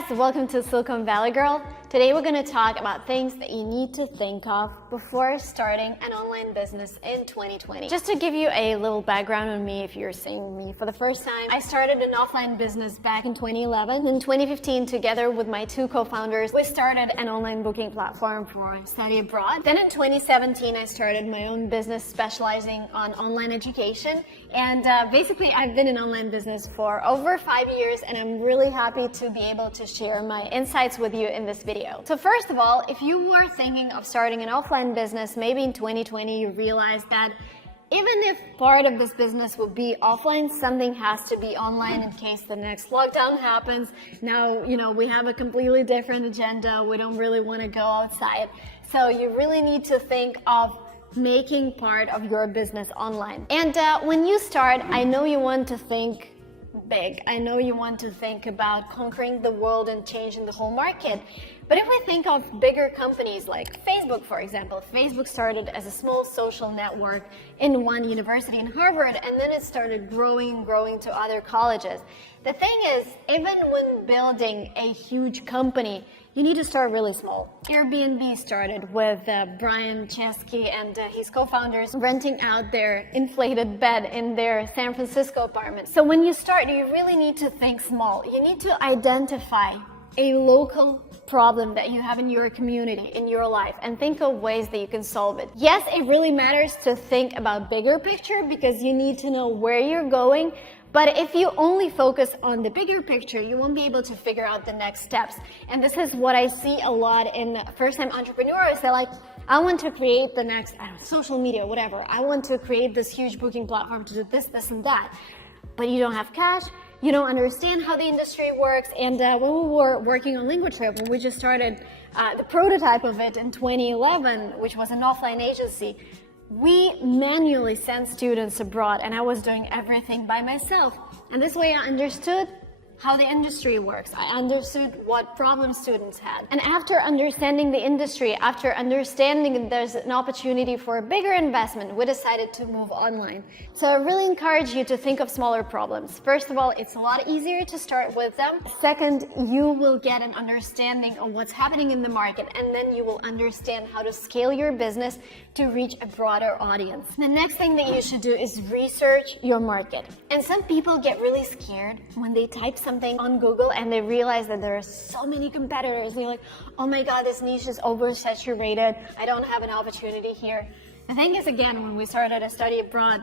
guys, welcome to Silicon Valley Girl. Today we're going to talk about things that you need to think of before starting an online business in 2020. Just to give you a little background on me, if you're seeing me for the first time, I started an offline business back in 2011. In 2015, together with my two co-founders, we started an online booking platform for study abroad. Then in 2017, I started my own business specializing on online education. And basically, I've been in online business for over 5 years, and I'm really happy to be able to share my insights with you in this video. So first of all, if you were thinking of starting an offline business, maybe in 2020 you realized that even if part of this business will be offline, something has to be online in case the next lockdown happens. Now, we have a completely different agenda. We don't really want to go outside. So you really need to think of making part of your business online. And when you start, I know you want to think big. I know you want to think about conquering the world and changing the whole market. But if we think of bigger companies like Facebook, for example, Facebook started as a small social network in one university in Harvard, and then it started growing to other colleges. The thing is, even when building a huge company, you need to start really small. Airbnb started with Brian Chesky and his co-founders renting out their inflated bed in their San Francisco apartment. So when you start, you really need to think small. You need to identify a local problem that you have in your community, in your life, and think of ways that you can solve it. Yes, it really matters to think about bigger picture because you need to know where you're going. But if you only focus on the bigger picture, you won't be able to figure out the next steps. And this is what I see a lot in first-time entrepreneurs. They're like, I want to create the next social media, whatever. I want to create this huge booking platform to do this, and that. But you don't have cash. You don't understand how the industry works. And when we were working on Language Trip, when we just started the prototype of it in 2011, which was an offline agency, we manually sent students abroad, and I was doing everything by myself. And this way I understood how the industry works. I understood what problems students had. And after understanding the industry, after understanding that there's an opportunity for a bigger investment, we decided to move online. So I really encourage you to think of smaller problems. First of all, it's a lot easier to start with them. Second, you will get an understanding of what's happening in the market, and then you will understand how to scale your business to reach a broader audience. The next thing that you should do is research your market. And some people get really scared when they type something on Google and they realize that there are so many competitors. They're like, oh my God, this niche is oversaturated. I don't have an opportunity here. The thing is, again, when we started a study abroad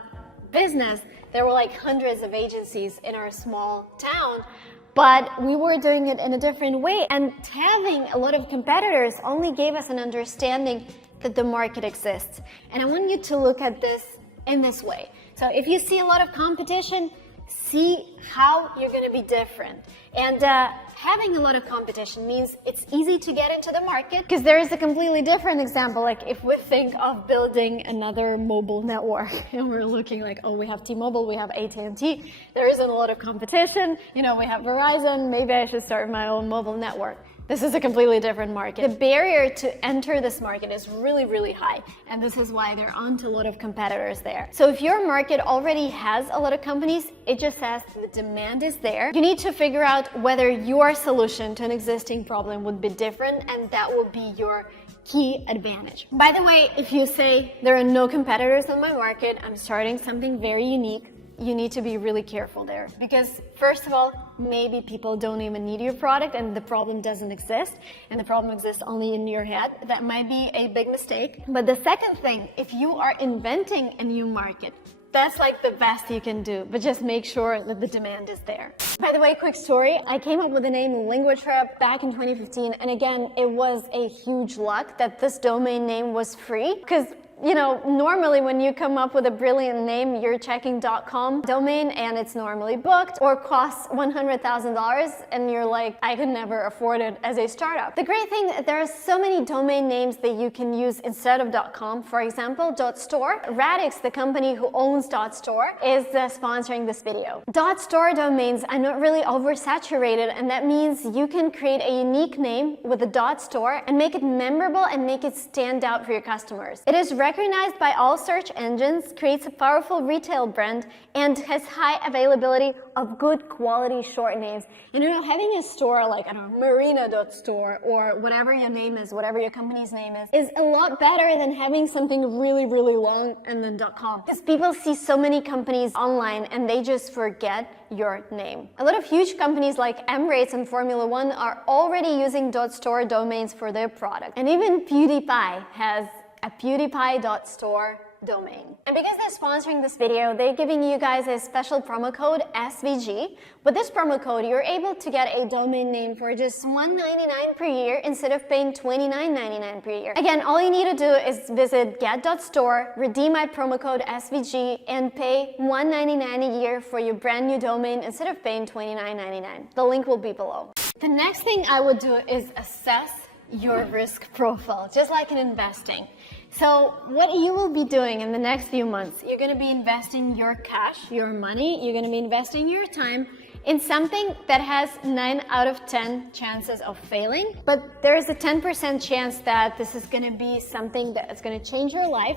business, there were like hundreds of agencies in our small town. But we were doing it in a different way. And having a lot of competitors only gave us an understanding that the market exists. And I want you to look at this in this way. So if you see a lot of competition, see how you're going to be different. And having a lot of competition means it's easy to get into the market, because there is a completely different example. Like if we think of building another mobile network and we're looking like, oh, we have T-Mobile, we have AT&T, there isn't a lot of competition. We have Verizon, maybe I should start my own mobile network. This is a completely different market. The barrier to enter this market is really, really high. And this is why there aren't a lot of competitors there. So if your market already has a lot of companies, it just says the demand is there. You need to figure out whether your solution to an existing problem would be different, and that will be your key advantage. By the way, if you say there are no competitors in my market, I'm starting something very unique, you need to be really careful there. Because first of all, maybe people don't even need your product and the problem doesn't exist, and the problem exists only in your head. That might be a big mistake. But the second thing, if you are inventing a new market, that's like the best you can do, but just make sure that the demand is there. By the way, quick story, I came up with the name Language Trip back in 2015, and again, it was a huge luck that this domain name was free, because normally when you come up with a brilliant name, you're checking .com domain and it's normally booked or costs $100,000, and you're like, I could never afford it as a startup. The great thing, there are so many domain names that you can use instead of .com. For example, .store. Radix, the company who owns .store, is sponsoring this video. .store domains are not really oversaturated, and that means you can create a unique name with a .store and make it memorable and make it stand out for your customers. It is recognized by all search engines, creates a powerful retail brand, and has high availability of good quality short names. And having a store like, Marina.store or whatever your name is, whatever your company's name is a lot better than having something really, really long and then .com. Because people see so many companies online and they just forget your name. A lot of huge companies like Emirates and Formula One are already using .store domains for their product. And even PewDiePie has a PewDiePie.store domain. And because they're sponsoring this video, they're giving you guys a special promo code SVG. With this promo code, you're able to get a domain name for just $1.99 per year instead of paying $29.99 per year. Again, all you need to do is visit get.store, redeem my promo code SVG, and pay $1.99 a year for your brand new domain instead of paying $29.99. The link will be below. The next thing I would do is assess your risk profile, just like in investing. So what you will be doing in the next few months, you're going to be investing your cash, your money, you're going to be investing your time in something that has 9 out of 10 chances of failing, but there is a 10% chance that this is going to be something that is going to change your life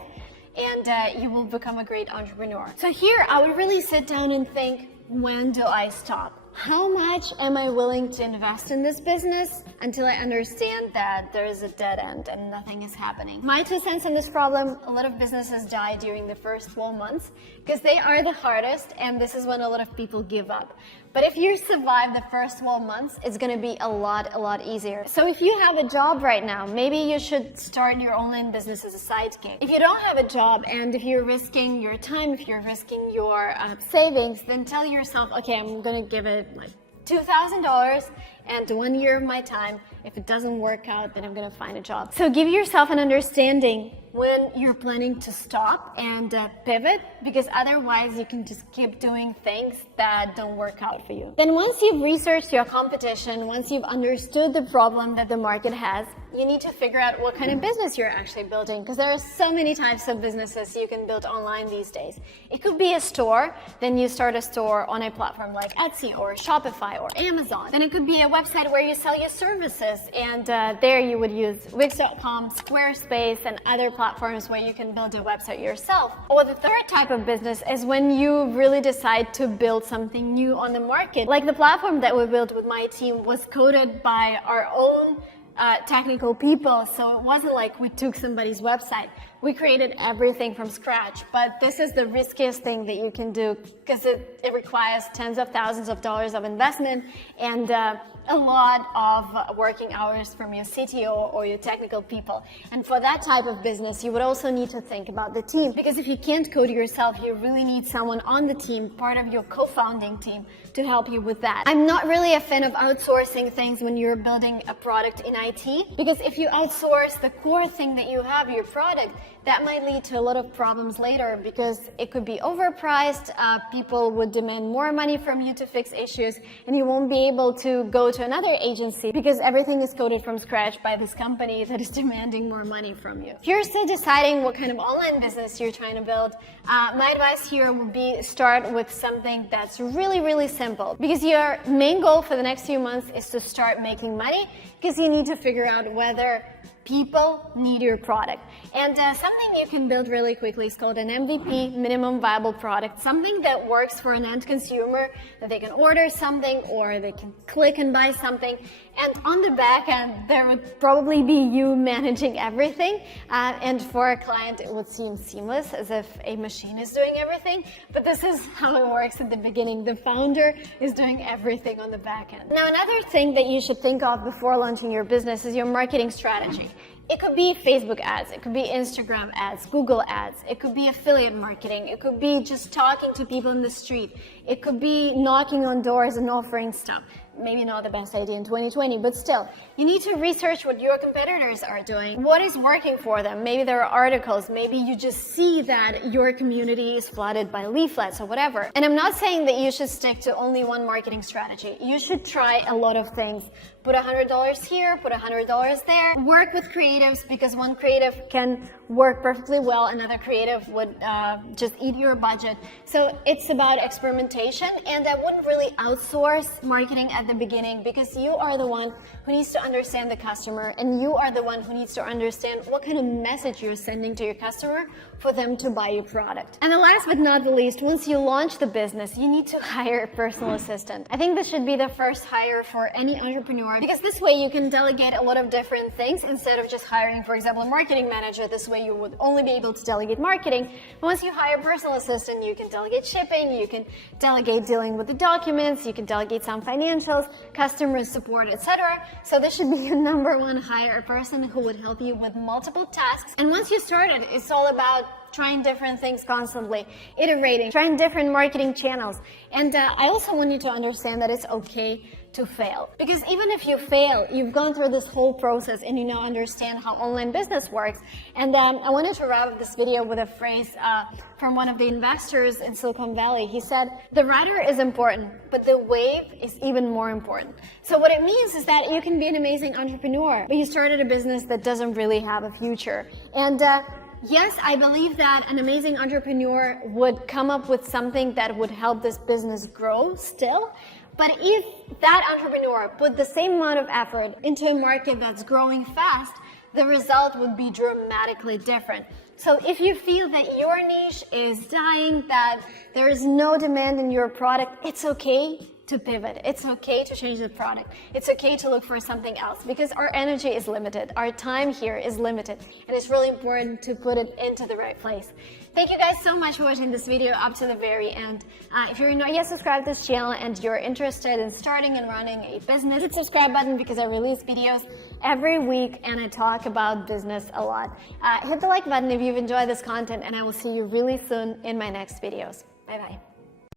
and you will become a great entrepreneur. So here I would really sit down and think, when do I stop? How much am I willing to invest in this business until I understand that there is a dead end and nothing is happening? My 2 cents on this problem, a lot of businesses die during the first 12 months because they are the hardest, and this is when a lot of people give up. But if you survive the first 12 months, it's going to be a lot easier. So if you have a job right now, maybe you should start your online business as a side gig. If you don't have a job and if you're risking your time, if you're risking your savings, then tell yourself, okay, I'm going to give it like $2,000 and 1 year of my time. If it doesn't work out, then I'm going to find a job. So give yourself an understanding when you're planning to stop and pivot, because otherwise you can just keep doing things that don't work out for you. Then once you've researched your competition, once you've understood the problem that the market has, you need to figure out what kind of business you're actually building, because there are so many types of businesses you can build online these days. It could be a store, then you start a store on a platform like Etsy or Shopify or Amazon. Then it could be a website where you sell your services, and there you would use Wix.com, Squarespace, and other platforms where you can build a website yourself. Or the third type of business is when you really decide to build something new on the market. Like the platform that we built with my team was coded by our own technical people, so it wasn't like we took somebody's website. We created everything from scratch, but this is the riskiest thing that you can do because it requires tens of thousands of dollars of investment and a lot of working hours from your CTO or your technical people. And for that type of business, you would also need to think about the team, because if you can't code yourself, you really need someone on the team, part of your co-founding team, to help you with that. I'm not really a fan of outsourcing things when you're building a product in IT, because if you outsource the core thing that you have, your product, that might lead to a lot of problems later, because it could be overpriced, people would demand more money from you to fix issues, and you won't be able to go to another agency because everything is coded from scratch by this company that is demanding more money from you. If you're still deciding what kind of online business you're trying to build, my advice here would be start with something that's really simple, because your main goal for the next few months is to start making money, because you need to figure out whether people need your product. And something you can build really quickly is called an MVP, minimum viable product, something that works for an end consumer, that they can order something or they can click and buy something. And on the back end, there would probably be you managing everything. And for a client, it would seem seamless, as if a machine is doing everything. But this is how it works at the beginning. The founder is doing everything on the back end. Now, another thing that you should think of before launching your business is your marketing strategy. It could be Facebook ads, it could be Instagram ads, Google ads, it could be affiliate marketing, it could be just talking to people in the street, it could be knocking on doors and offering stuff. Maybe not the best idea in 2020, but still, you need to research what your competitors are doing, what is working for them. Maybe there are articles, maybe you just see that your community is flooded by leaflets or whatever. And I'm not saying that you should stick to only one marketing strategy. You should try a lot of things. Put $100 here, put $100 there. Work with creatives, because one creative can work perfectly well, another creative would just eat your budget. So it's about experimentation, and I wouldn't really outsource marketing at the beginning, because you are the one who needs to understand the customer, and you are the one who needs to understand what kind of message you're sending to your customer for them to buy your product. And the last but not the least, once you launch the business, you need to hire a personal assistant. I think this should be the first hire for any entrepreneur, because this way you can delegate a lot of different things instead of just hiring, for example, a marketing manager. This way you would only be able to delegate marketing. But once you hire a personal assistant, you can delegate shipping, you can delegate dealing with the documents, you can delegate some financials, customer support, etc. So this should be your number one hire, a person who would help you with multiple tasks. And once you started, it's all about trying different things constantly, iterating, trying different marketing channels. And I also want you to understand that it's okay to fail. Because even if you fail, you've gone through this whole process and you now understand how online business works. And I wanted to wrap up this video with a phrase from one of the investors in Silicon Valley. He said, "The rider is important, but the wave is even more important." So what it means is that you can be an amazing entrepreneur, but you started a business that doesn't really have a future. And yes, I believe that an amazing entrepreneur would come up with something that would help this business grow still. But if that entrepreneur put the same amount of effort into a market that's growing fast, the result would be dramatically different. So if you feel that your niche is dying, that there is no demand in your product, it's okay to pivot. It's okay to change the product. It's okay to look for something else, because our energy is limited. Our time here is limited, and it's really important to put it into the right place. Thank you guys so much for watching this video up to the very end. If you're not yet subscribed to this channel and you're interested in starting and running a business, hit the subscribe button, because I release videos every week and I talk about business a lot. Hit the like button if you've enjoyed this content, and I will see you really soon in my next videos. Bye-bye.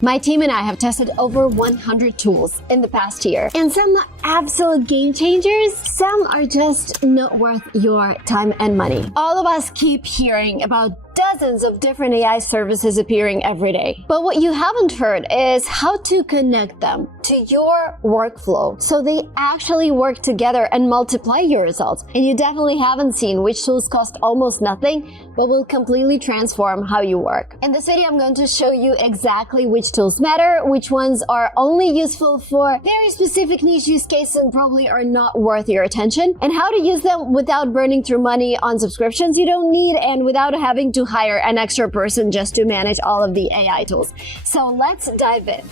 My team and I have tested over 100 tools in the past year, and some are absolute game changers, some are just not worth your time and money. All of us keep hearing about dozens of different AI services appearing every day. But what you haven't heard is how to connect them to your workflow so they actually work together and multiply your results. And you definitely haven't seen which tools cost almost nothing but will completely transform how you work. In this video, I'm going to show you exactly which tools matter, which ones are only useful for very specific niche use cases and probably are not worth your attention, and how to use them without burning through money on subscriptions you don't need and without having to hire an extra person just to manage all of the AI tools. So let's dive in.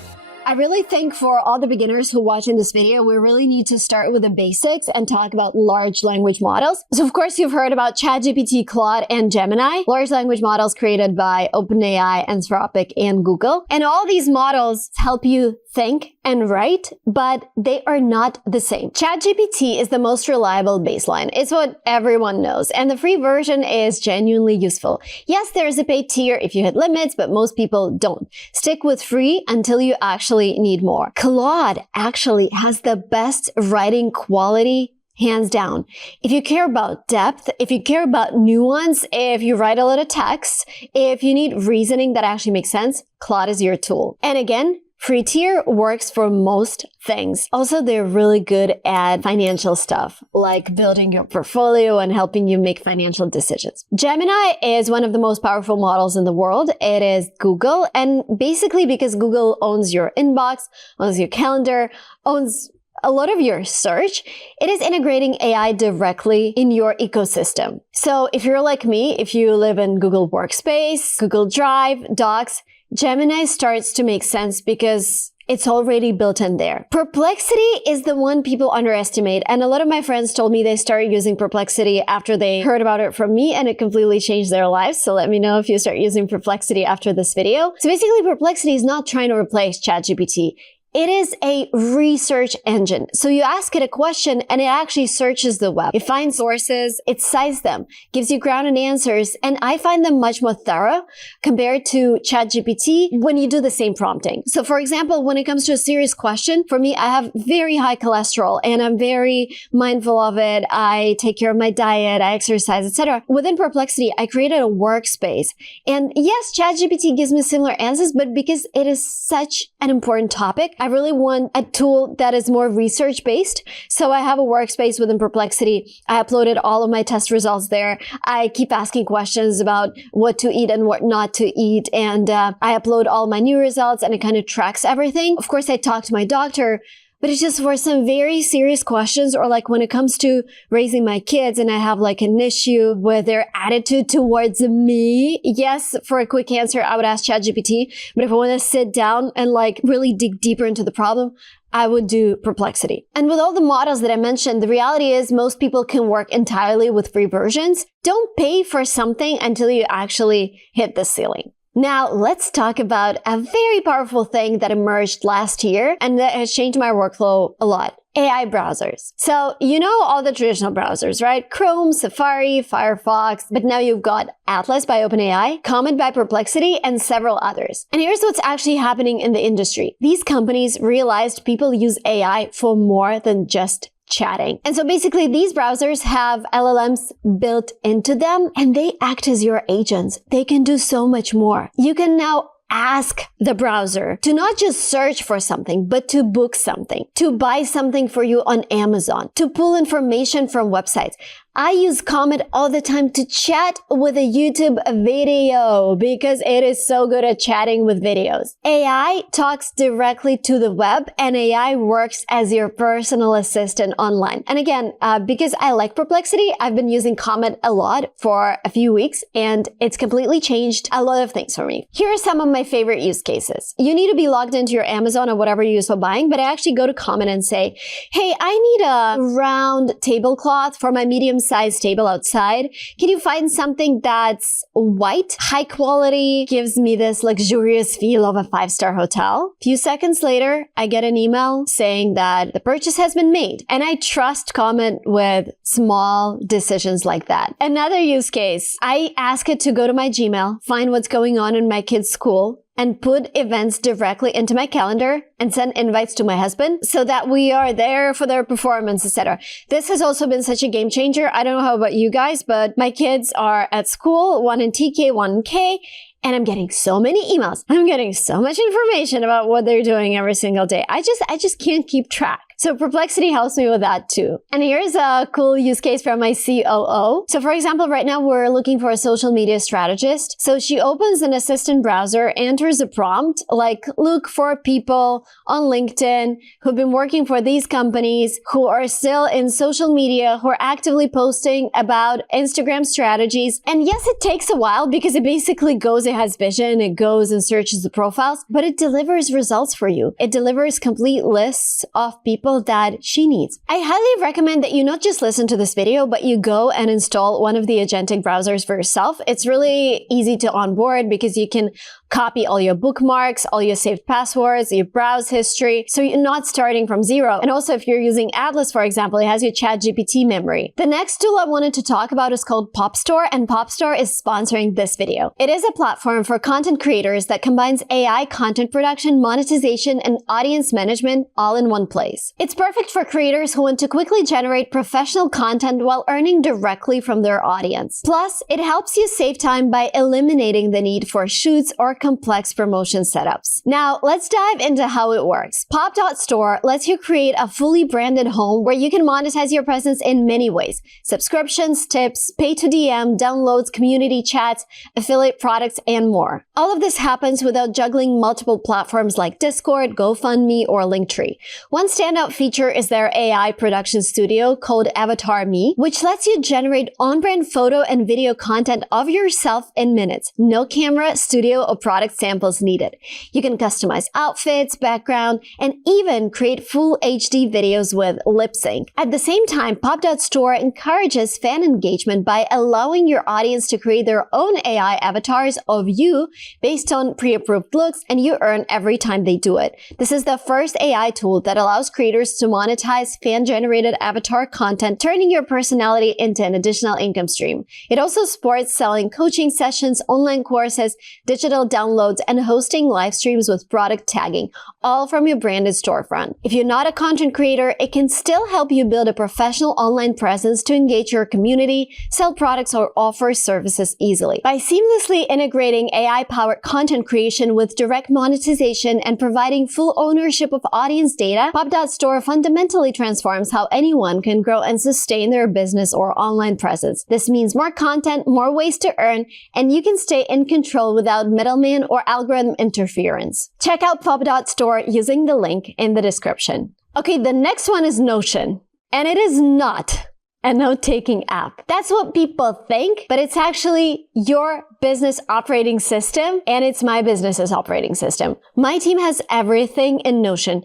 I really think for all the beginners who watch in this video, we really need to start with the basics and talk about large language models. So of course you've heard about ChatGPT, Claude, and Gemini, large language models created by OpenAI, Anthropic, and Google. And all these models help you think and write, but they are not the same. ChatGPT is the most reliable baseline. It's what everyone knows, and the free version is genuinely useful. Yes, there is a paid tier if you hit limits, but most people don't. Stick with free until you actually need more. Claude actually has the best writing quality, hands down. If you care about depth, if you care about nuance, if you write a lot of text, if you need reasoning that actually makes sense, Claude is your tool. And again, free tier works for most things. Also, they're really good at financial stuff, like building your portfolio and helping you make financial decisions. Gemini is one of the most powerful models in the world. It is Google, and basically because Google owns your inbox, owns your calendar, owns a lot of your search, it is integrating AI directly in your ecosystem. So if you're like me, if you live in Google Workspace, Google Drive, Docs, Gemini starts to make sense because it's already built in there. Perplexity is the one people underestimate, and a lot of my friends told me they started using Perplexity after they heard about it from me, and it completely changed their lives. So let me know if you start using Perplexity after this video. So basically, Perplexity is not trying to replace ChatGPT. It is a research engine. So you ask it a question and it actually searches the web. It finds sources, it cites them, gives you grounded answers, and I find them much more thorough compared to ChatGPT when you do the same prompting. So for example, when it comes to a serious question, for me, I have very high cholesterol and I'm very mindful of it. I take care of my diet, I exercise, etc. Within Perplexity, I created a workspace. And yes, ChatGPT gives me similar answers, but because it is such an important topic, I really want a tool that is more research-based. So I have a workspace within Perplexity. I uploaded all of my test results there. I keep asking questions about what to eat and what not to eat. And I upload all my new results and it kind of tracks everything. Of course, I talk to my doctor, but it's just for some very serious questions, or like when it comes to raising my kids and I have like an issue with their attitude towards me. Yes, for a quick answer, I would ask ChatGPT, but if I want to sit down and like really dig deeper into the problem, I would do Perplexity. And with all the models that I mentioned, the reality is most people can work entirely with free versions. Don't pay for something until you actually hit the ceiling. Now, let's talk about a very powerful thing that emerged last year and that has changed my workflow a lot. AI browsers. So, you know all the traditional browsers, right? Chrome, Safari, Firefox, but now you've got Atlas by OpenAI, Comet by Perplexity, and several others. And here's what's actually happening in the industry. These companies realized people use AI for more than just chatting. And so basically these browsers have LLMs built into them and they act as your agents. They can do so much more. You can now ask the browser to not just search for something, but to book something, to buy something for you on Amazon, to pull information from websites. I use Comet all the time to chat with a YouTube video because it is so good at chatting with videos. AI talks directly to the web and AI works as your personal assistant online. And again, because I like Perplexity, I've been using Comet a lot for a few weeks and it's completely changed a lot of things for me. Here are some of my favorite use cases. You need to be logged into your Amazon or whatever you use for buying, but I actually go to Comet and say, hey, I need a round tablecloth for my medium-sized table outside. Can you find something that's white, high quality, gives me this luxurious feel of a 5-star hotel? A few seconds later, I get an email saying that the purchase has been made. And I trust Comet with small decisions like that. Another use case, I ask it to go to my Gmail, find what's going on in my kid's school, and put events directly into my calendar and send invites to my husband so that we are there for their performance, etc. This has also been such a game changer. I don't know how about you guys, but my kids are at school, one in TK, one in K, and I'm getting so many emails. I'm getting so much information about what they're doing every single day. I just can't keep track. So Perplexity helps me with that too. And here's a cool use case from my COO. So for example, right now we're looking for a social media strategist. So she opens an assistant browser, enters a prompt like look for people on LinkedIn who've been working for these companies, who are still in social media, who are actively posting about Instagram strategies. And yes, it takes a while because it basically goes, it has vision, it goes and searches the profiles, but it delivers results for you. It delivers complete lists of people that she needs. I highly recommend that you not just listen to this video, but you go and install one of the agentic browsers for yourself. It's really easy to onboard because you can copy all your bookmarks, all your saved passwords, your browse history, so you're not starting from zero. And also if you're using Atlas, for example, it has your ChatGPT memory. The next tool I wanted to talk about is called PopStore, and PopStore is sponsoring this video. It is a platform for content creators that combines AI content production, monetization, and audience management all in one place. It's perfect for creators who want to quickly generate professional content while earning directly from their audience. Plus, it helps you save time by eliminating the need for shoots or complex promotion setups. Now, let's dive into how it works. Pop.store lets you create a fully branded home where you can monetize your presence in many ways. Subscriptions, tips, pay to DM, downloads, community chats, affiliate products, and more. All of this happens without juggling multiple platforms like Discord, GoFundMe, or Linktree. One standout feature is their AI production studio called Avatar Me, which lets you generate on-brand photo and video content of yourself in minutes. No camera, studio, or product samples needed. You can customize outfits, background, and even create full HD videos with lip sync. At the same time, Pop.store encourages fan engagement by allowing your audience to create their own AI avatars of you based on pre-approved looks, and you earn every time they do it. This is the first AI tool that allows creators to monetize fan-generated avatar content, turning your personality into an additional income stream. It also supports selling coaching sessions, online courses, digital downloads, and hosting live streams with product tagging, all from your branded storefront. If you're not a content creator, it can still help you build a professional online presence to engage your community, sell products, or offer services easily. By seamlessly integrating AI-powered content creation with direct monetization and providing full ownership of audience data, Pop.store fundamentally transforms how anyone can grow and sustain their business or online presence. This means more content, more ways to earn, and you can stay in control without middlemen or algorithm interference. Check out Pop.store using the link in the description. Okay, the next one is Notion, and it is not a note-taking app. That's what people think, but it's actually your business operating system, and it's my business's operating system. My team has everything in Notion.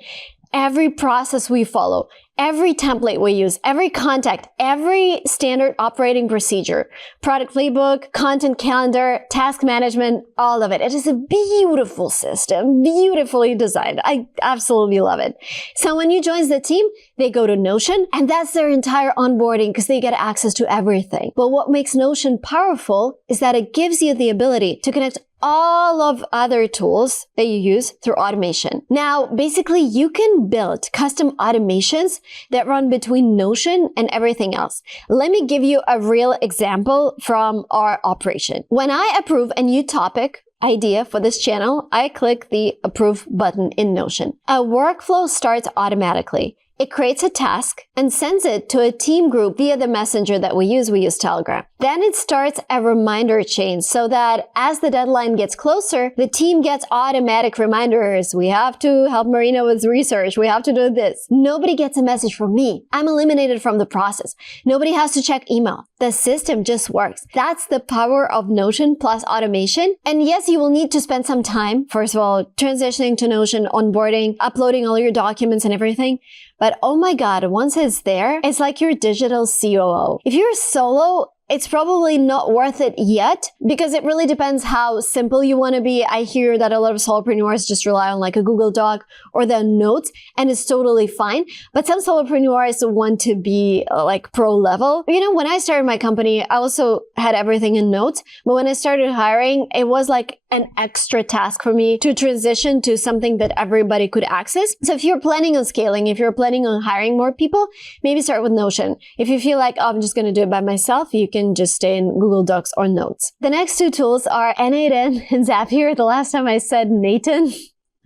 Every process we follow, every template we use, every contact, every standard operating procedure, product playbook, content calendar, task management, all of it. It is a beautiful system, beautifully designed. I absolutely love it. So when you join the team, they go to Notion, and that's their entire onboarding because they get access to everything. But what makes Notion powerful is that it gives you the ability to connect all of other tools that you use through automation. Now, basically, you can build custom automations that run between Notion and everything else. Let me give you a real example from our operation. When I approve a new topic idea for this channel, I click the approve button in Notion. A workflow starts automatically. It creates a task and sends it to a team group via the messenger that we use Telegram. Then it starts a reminder chain so that as the deadline gets closer, the team gets automatic reminders. We have to help Marina with research. We have to do this. Nobody gets a message from me. I'm eliminated from the process. Nobody has to check email. The system just works. That's the power of Notion plus automation. And yes, you will need to spend some time, first of all, transitioning to Notion, onboarding, uploading all your documents and everything. But oh my God, once it's there, it's like your digital COO. If you're solo, it's probably not worth it yet because it really depends how simple you want to be. I hear that a lot of solopreneurs just rely on like a Google Doc or their notes, and it's totally fine. But some solopreneurs want to be like pro level. You know, when I started my company, I also had everything in notes. But when I started hiring, it was like an extra task for me to transition to something that everybody could access. So if you're planning on scaling, if you're planning on hiring more people, maybe start with Notion. If you feel like, oh, I'm just going to do it by myself, you can just stay in Google Docs or Notes. The next two tools are N8N and Zapier. The last time I said Nathan,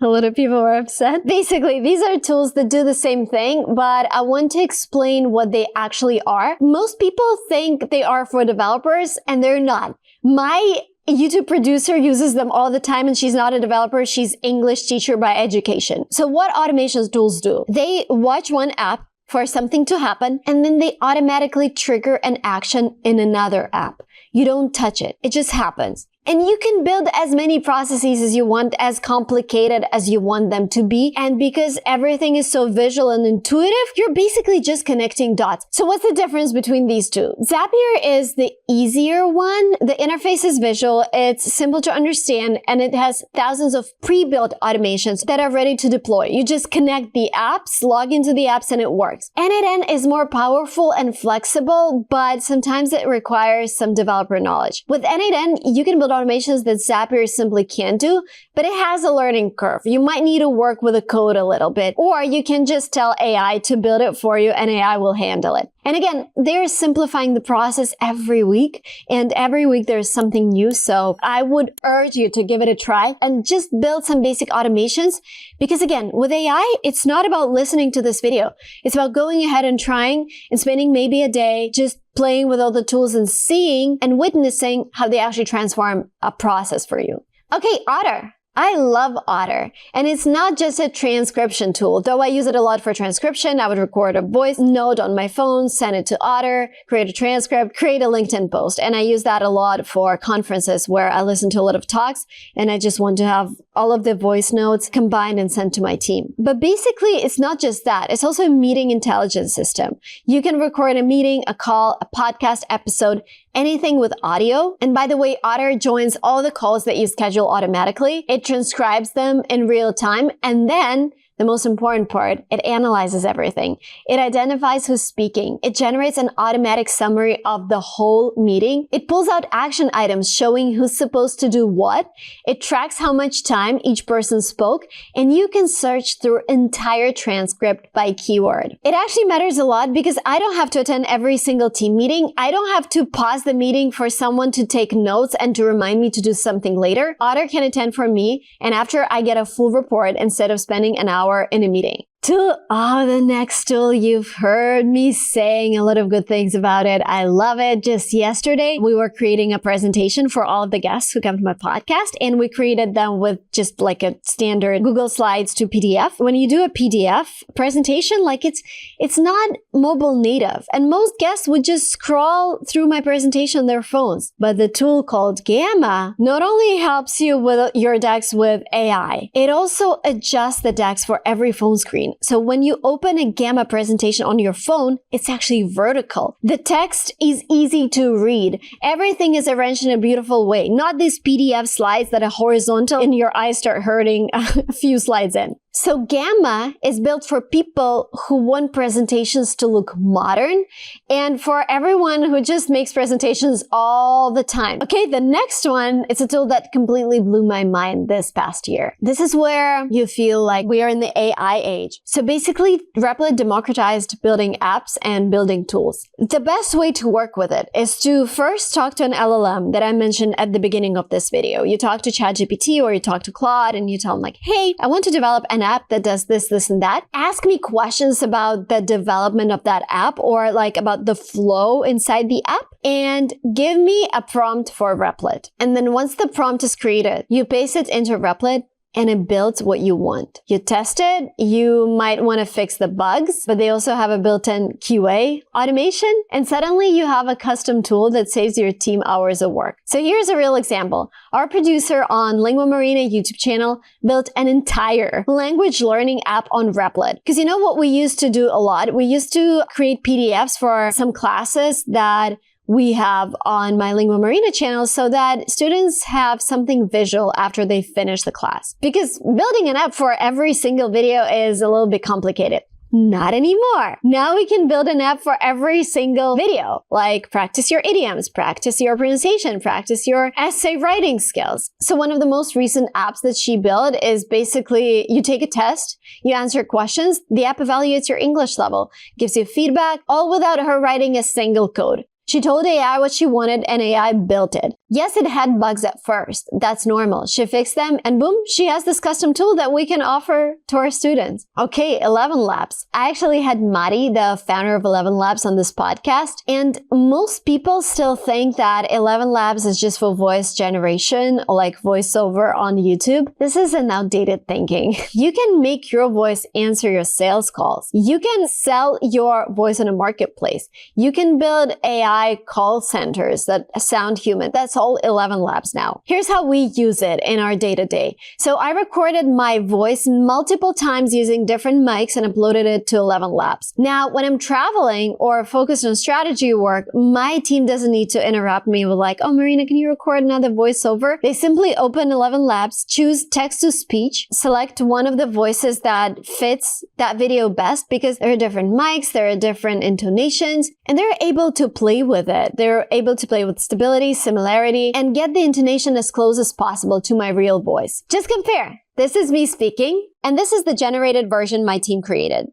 a lot of people were upset. Basically, these are tools that do the same thing, but I want to explain what they actually are. Most people think they are for developers, and they're not. My YouTube producer uses them all the time, and she's not a developer. She's English teacher by education. So what automation tools do? They watch one app for something to happen, and then they automatically trigger an action in another app. You don't touch it. It just happens. And you can build as many processes as you want, as complicated as you want them to be. And because everything is so visual and intuitive, you're basically just connecting dots. So what's the difference between these two? Zapier is the easier one. The interface is visual, it's simple to understand, and it has thousands of pre-built automations that are ready to deploy. You just connect the apps, log into the apps, and it works. N8N is more powerful and flexible, but sometimes it requires some developer knowledge. With N8N, you can build automations that Zapier simply can't do, but it has a learning curve. You might need to work with the code a little bit, or you can just tell AI to build it for you and AI will handle it. And again, they're simplifying the process every week, and every week there's something new. So I would urge you to give it a try and just build some basic automations, because again, with AI, it's not about listening to this video. It's about going ahead and trying and spending maybe a day just playing with all the tools and seeing and witnessing how they actually transform a process for you. Okay, Otter. I love Otter, and it's not just a transcription tool. Though I use it a lot for transcription, I would record a voice note on my phone, send it to Otter, create a transcript, create a LinkedIn post. And I use that a lot for conferences where I listen to a lot of talks and I just want to have all of the voice notes combined and sent to my team. But basically, it's not just that. It's also a meeting intelligence system. You can record a meeting, a call, a podcast episode, anything with audio. And by the way, Otter joins all the calls that you schedule automatically. It transcribes them in real time, and then the most important part, it analyzes everything. It identifies who's speaking. It generates an automatic summary of the whole meeting. It pulls out action items showing who's supposed to do what. It tracks how much time each person spoke, and you can search through entire transcript by keyword. It actually matters a lot because I don't have to attend every single team meeting. I don't have to pause the meeting for someone to take notes and to remind me to do something later. Otter can attend for me, and after I get a full report instead of spending an hour in a meeting. The next tool, you've heard me saying a lot of good things about it. I love it. Just yesterday, we were creating a presentation for all of the guests who come to my podcast, and we created them with just like a standard Google Slides to PDF. When you do a PDF presentation, like it's not mobile native, and most guests would just scroll through my presentation on their phones. But the tool called Gamma not only helps you with your decks with AI, it also adjusts the decks for every phone screen. So when you open a Gamma presentation on your phone, it's actually vertical. The text is easy to read. Everything is arranged in a beautiful way, not these PDF slides that are horizontal and your eyes start hurting a few slides in. So Gamma is built for people who want presentations to look modern and for everyone who just makes presentations all the time. Okay, the next one, it's a tool that completely blew my mind this past year. This is where you feel like we are in the AI age. So basically, Replit democratized building apps and building tools. The best way to work with it is to first talk to an LLM that I mentioned at the beginning of this video. You talk to ChatGPT or you talk to Claude and you tell them like, hey, I want to develop an app that does this, this, and that. Ask me questions about the development of that app or like about the flow inside the app and give me a prompt for Replit. And then once the prompt is created, you paste it into Replit and it builds what you want. You test it, you might want to fix the bugs, but they also have a built-in QA automation, and suddenly you have a custom tool that saves your team hours of work. So here's a real example. Our producer on Lingua Marina YouTube channel built an entire language learning app on Replit. Because you know what we used to do a lot? We used to create PDFs for some classes that we have on my Lingua Marina channel so that students have something visual after they finish the class. Because building an app for every single video is a little bit complicated. Not anymore. Now we can build an app for every single video, like practice your idioms, practice your pronunciation, practice your essay writing skills. So one of the most recent apps that she built is basically you take a test, you answer questions, the app evaluates your English level, gives you feedback, all without her writing a single code. She told AI what she wanted and AI built it. Yes, it had bugs at first. That's normal. She fixed them and boom, she has this custom tool that we can offer to our students. Okay, 11 Labs. I actually had Mari, the founder of 11 Labs, on this podcast, and most people still think that 11 Labs is just for voice generation or like voiceover on YouTube. This is an outdated thinking. You can make your voice answer your sales calls. You can sell your voice in a marketplace. You can build AI call centers that sound human. That's all 11 Labs now. Here's how we use it in our day-to-day. So I recorded my voice multiple times using different mics and uploaded it to 11 Labs. Now, when I'm traveling or focused on strategy work, my team doesn't need to interrupt me with like, oh, Marina, can you record another voiceover? They simply open 11 Labs, choose text-to-speech, select one of the voices that fits that video best because there are different mics, there are different intonations, and they're able to play with it. They're able to play with stability, similarity, and get the intonation as close as possible to my real voice. Just compare. This is me speaking, and this is the generated version my team created.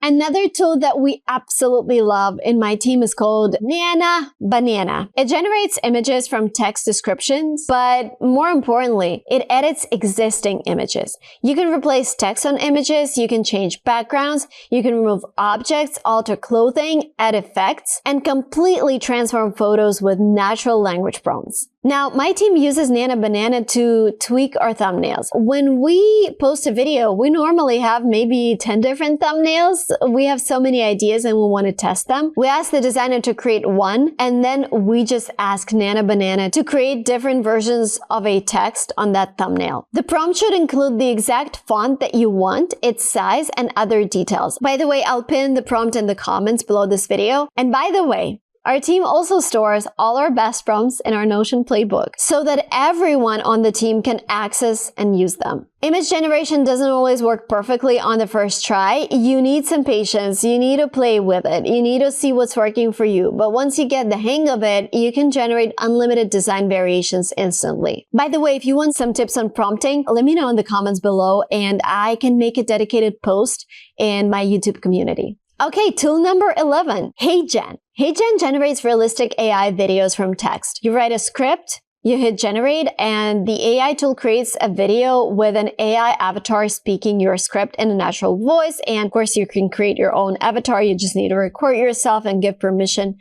Another tool that we absolutely love in my team is called Nana Banana. It generates images from text descriptions, but more importantly, it edits existing images. You can replace text on images, you can change backgrounds, you can remove objects, alter clothing, add effects, and completely transform photos with natural language prompts. Now, my team uses Nana Banana to tweak our thumbnails. When we post a video, we normally have maybe 10 different thumbnails. We have so many ideas and we want to test them. We ask the designer to create one, and then we just ask Nana Banana to create different versions of a text on that thumbnail. The prompt should include the exact font that you want, its size, and other details. By the way, I'll pin the prompt in the comments below this video. And by the way, our team also stores all our best prompts in our Notion playbook so that everyone on the team can access and use them. Image generation doesn't always work perfectly on the first try. You need some patience. You need to play with it. You need to see what's working for you. But once you get the hang of it, you can generate unlimited design variations instantly. By the way, if you want some tips on prompting, let me know in the comments below and I can make a dedicated post in my YouTube community. Okay, tool number 11, HeyGen. HeyGen generates realistic AI videos from text. You write a script, You hit generate and the AI tool creates a video with an AI avatar speaking your script in a natural voice. And of course, you can create your own avatar. You just need to record yourself and give permission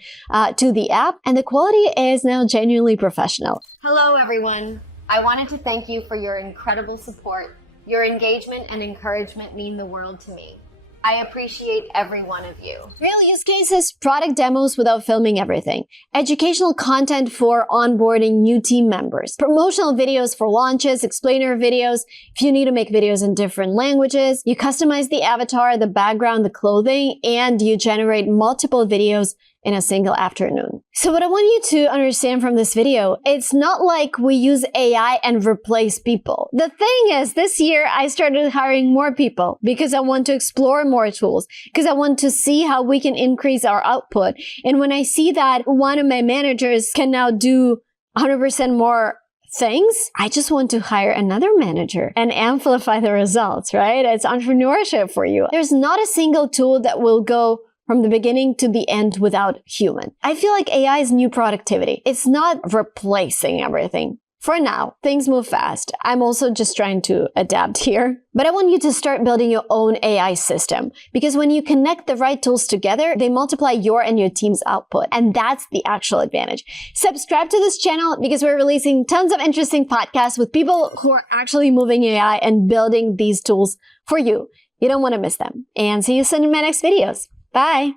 to the app. And the quality is now genuinely professional. Hello, everyone. I wanted to thank you for your incredible support. Your engagement and encouragement mean the world to me. I appreciate every one of you. Real use cases, product demos without filming everything, educational content for onboarding new team members, promotional videos for launches, explainer videos. If you need to make videos in different languages, you customize the avatar, the background, the clothing, and you generate multiple videos in a single afternoon. So what I want you to understand from this video, it's not like we use AI and replace people. The thing is, this year I started hiring more people because I want to explore more tools, because I want to see how we can increase our output. And when I see that one of my managers can now do 100% more things, I just want to hire another manager and amplify the results, right? It's entrepreneurship for you. There's not a single tool that will go from the beginning to the end without human. I feel like AI is new productivity. It's not replacing everything. For now, things move fast. I'm also just trying to adapt here. But I want you to start building your own AI system, because when you connect the right tools together, they multiply your and your team's output. And that's the actual advantage. Subscribe to this channel because we're releasing tons of interesting podcasts with people who are actually moving AI and building these tools for you. You don't want to miss them. And see you soon in my next videos. Bye.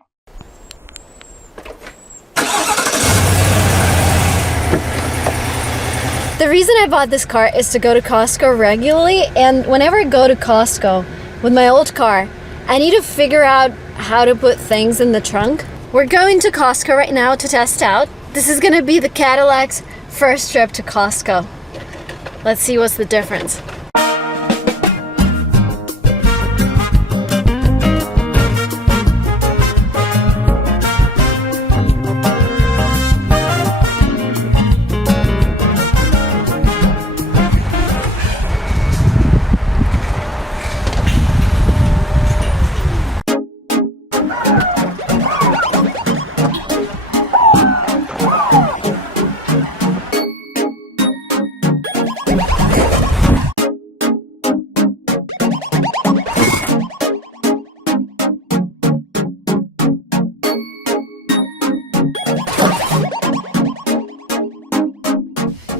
The reason I bought this car is to go to Costco regularly, and whenever I go to Costco with my old car, I need to figure out how to put things in the trunk. We're going to Costco right now to test out. This is gonna be the Cadillac's first trip to Costco. Let's see what's the difference.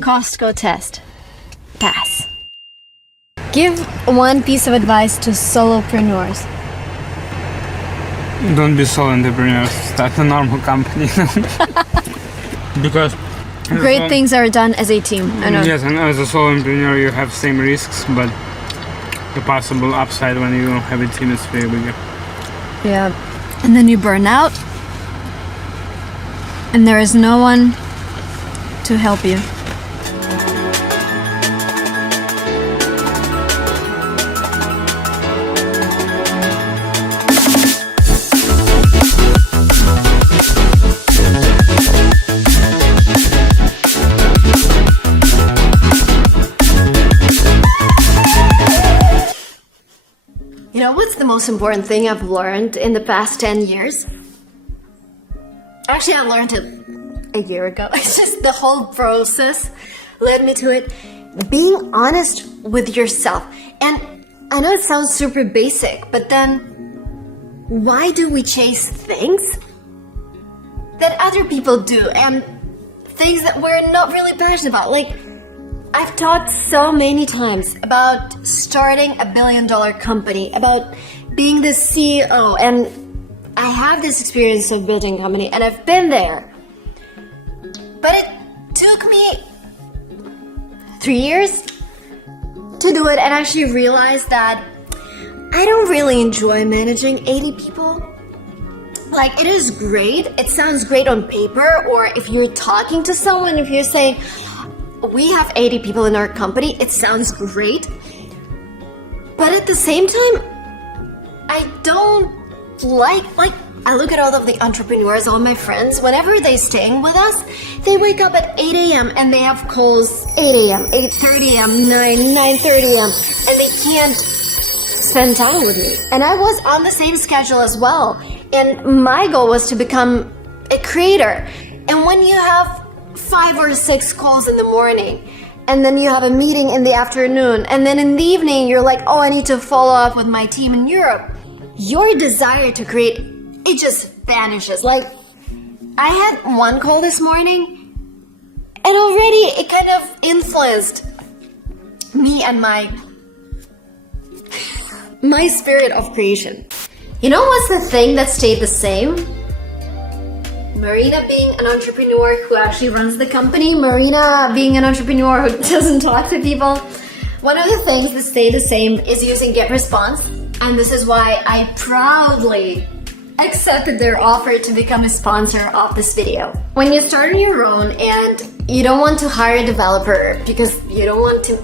Costco test. Pass. Give one piece of advice to solopreneurs. Don't be solo entrepreneurs. Start a normal company. Because Great things are done as a team. I know. Yes, and as a solo entrepreneur, you have same risks, but the possible upside when you have a team is way bigger. Yeah. And then you burn out, and there is no one to help you. You know what's the most important thing I've learned in the past 10 years? Actually, I learned it a year ago. It's just the whole process led me to it. Being honest with yourself. And I know it sounds super basic, but then why do we chase things that other people do and things that we're not really passionate about? Like, I've talked so many times about starting a billion-dollar company, about being the CEO, and I have this experience of building a company, and I've been there. But it took me 3 years to do it and actually realize that I don't really enjoy managing 80 people. Like, it is great. It sounds great on paper, or if you're talking to someone, if you're saying, we have 80 people in our company, it sounds great. But at the same time, I don't like I look at all of the entrepreneurs, all my friends, whenever they're staying with us, they wake up at 8 a.m. and they have calls 8 a.m., 8:30 a.m., 9:30 a.m., and they can't spend time with me. And I was on the same schedule as well. And my goal was to become a creator. And when you have 5 or 6 calls in the morning. And then you have a meeting in the afternoon. And then in the evening, you're like, oh, I need to follow up with my team in Europe. Your desire to create, it just vanishes. Like, I had one call this morning, and already it kind of influenced me and my spirit of creation. You know what's the thing that stayed the same? Marina being an entrepreneur who actually runs the company, Marina being an entrepreneur who doesn't talk to people. One of the things that stayed the same is using GetResponse, and this is why I proudly accepted their offer to become a sponsor of this video. When you start on your own and you don't want to hire a developer because you don't want to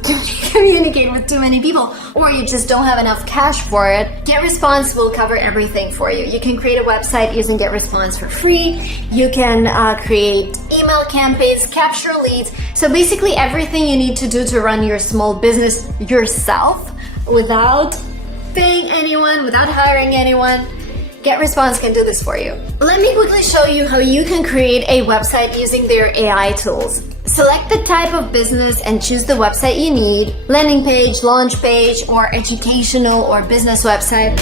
communicate with too many people, or you just don't have enough cash for it, GetResponse will cover everything for you. You can create a website using GetResponse for free. You can create email campaigns, capture leads. So basically everything you need to do to run your small business yourself without paying anyone, without hiring anyone. GetResponse can do this for you. Let me quickly show you how you can create a website using their AI tools. Select the type of business and choose the website you need: landing page, launch page, or educational or business website.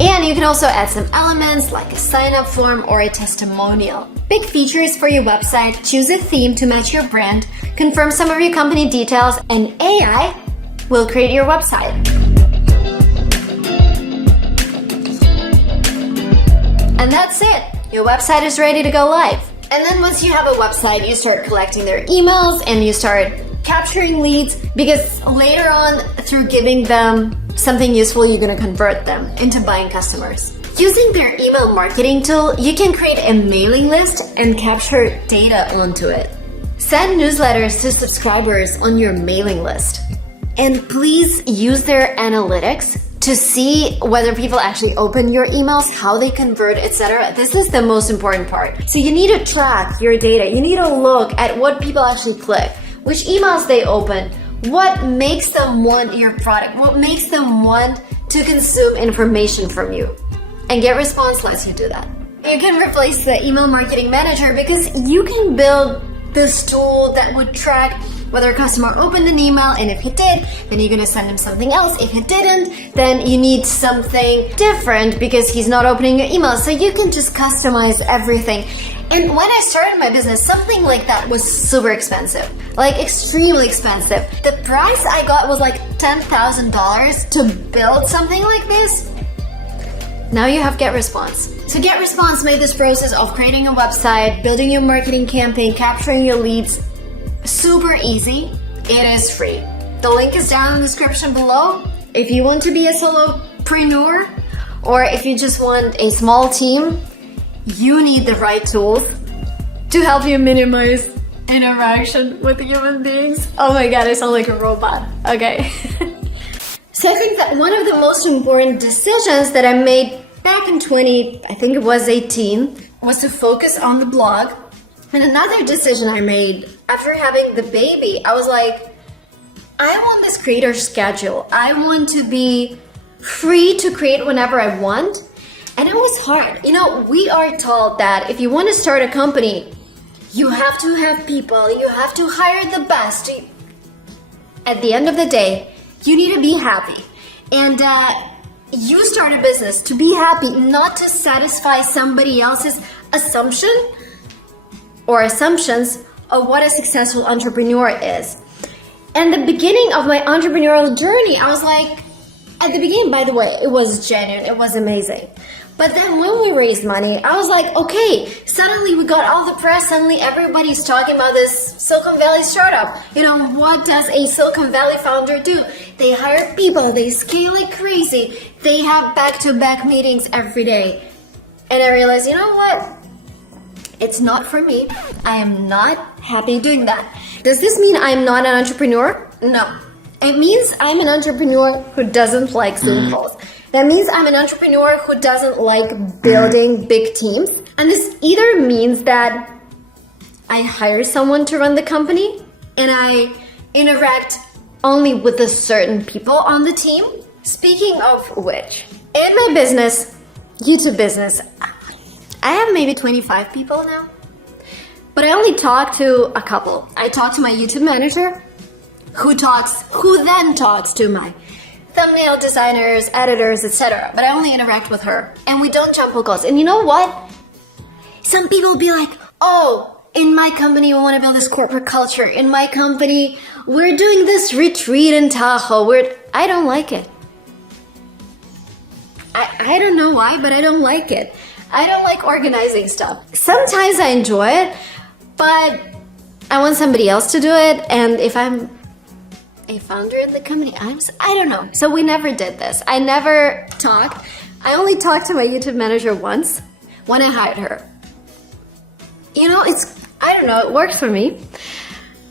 And you can also add some elements like a sign-up form or a testimonial. Big features for your website: choose a theme to match your brand, confirm some of your company details, and AI will create your website. And that's it. Your website is ready to go live. And then once you have a website, you start collecting their emails and you start capturing leads, because later on, through giving them something useful, you're going to convert them into buying customers. Using their email marketing tool, you can create a mailing list and capture data onto it. Send newsletters to subscribers on your mailing list. And please use their analytics to see whether people actually open your emails, how they convert, etc. This is the most important part. So you need to track your data. You need to look at what people actually click, which emails they open, what makes them want your product, what makes them want to consume information from you. And GetResponse lets you do that. You can replace the email marketing manager because you can build this tool that would track whether a customer opened an email, and if he did, then you're gonna send him something else. If he didn't, then you need something different because he's not opening your email. So you can just customize everything. And when I started my business, something like that was super expensive, like extremely expensive. The price I got was like $10,000 to build something like this. Now you have GetResponse. So GetResponse made this process of creating a website, building your marketing campaign, capturing your leads, super easy. It is free. The link is down in the description below. If you want to be a solopreneur, or if you just want a small team, you need the right tools to help you minimize interaction with human beings. Oh my god, I sound like a robot. Okay. So I think that one of the most important decisions that I made back in I think it was 18, was to focus on the blog. And another decision I made after having the baby, I was like, I want this creator schedule. I want to be free to create whenever I want. And it was hard. You know, we are taught that if you want to start a company, you have to have people, you have to hire the best. At the end of the day, you need to be happy. And you start a business to be happy, not to satisfy somebody else's assumption or assumptions of what a successful entrepreneur is. And the beginning of my entrepreneurial journey, I was like, at the beginning, by the way, it was genuine, it was amazing. But then when we raised money, I was like, okay, suddenly we got all the press, suddenly everybody's talking about this Silicon Valley startup. You know, what does a Silicon Valley founder do? They hire people, they scale like crazy, they have back-to-back meetings every day. And I realized, you know what? It's not for me. I am not happy doing that. Does this mean I'm not an entrepreneur? No. It means I'm an entrepreneur who doesn't like Zoom calls. That means I'm an entrepreneur who doesn't like building big teams. And this either means that I hire someone to run the company and I interact only with the certain people on the team. Speaking of which, in my business, YouTube business, I have maybe 25 people now, but I only talk to a couple. I talk to my YouTube manager, who then talks to my thumbnail designers, editors, etc. But I only interact with her, and we don't jump on calls. And you know what? Some people will be like, oh, in my company, we want to build this corporate culture. In my company, we're doing this retreat in Tahoe. I don't like it. I don't know why, but I don't like it. I don't like organizing stuff. Sometimes I enjoy it, but I want somebody else to do it. And if I'm a founder in the company, I don't know. So we never did this. I never talked. I only talked to my YouTube manager once when I hired her. You know, I don't know, it works for me.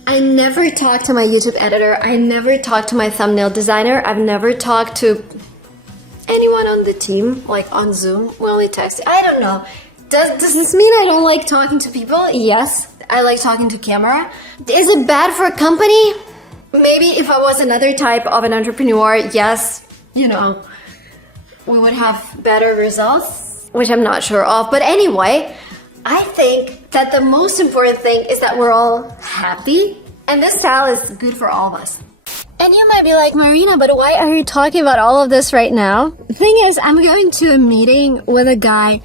I never talked to my YouTube editor. I never talked to my thumbnail designer. I've never talked to anyone on the team, like on Zoom. We only text. I don't know. Does this mean I don't like talking to people? Yes, I like talking to camera. Is it bad for a company? Maybe if I was another type of an entrepreneur, yes, you know, we would have better results, which I'm not sure of. But anyway, I think that the most important thing is that we're all happy, and this style is good for all of us. And you might be like, Marina, but why are you talking about all of this right now? The thing is, I'm going to a meeting with a guy.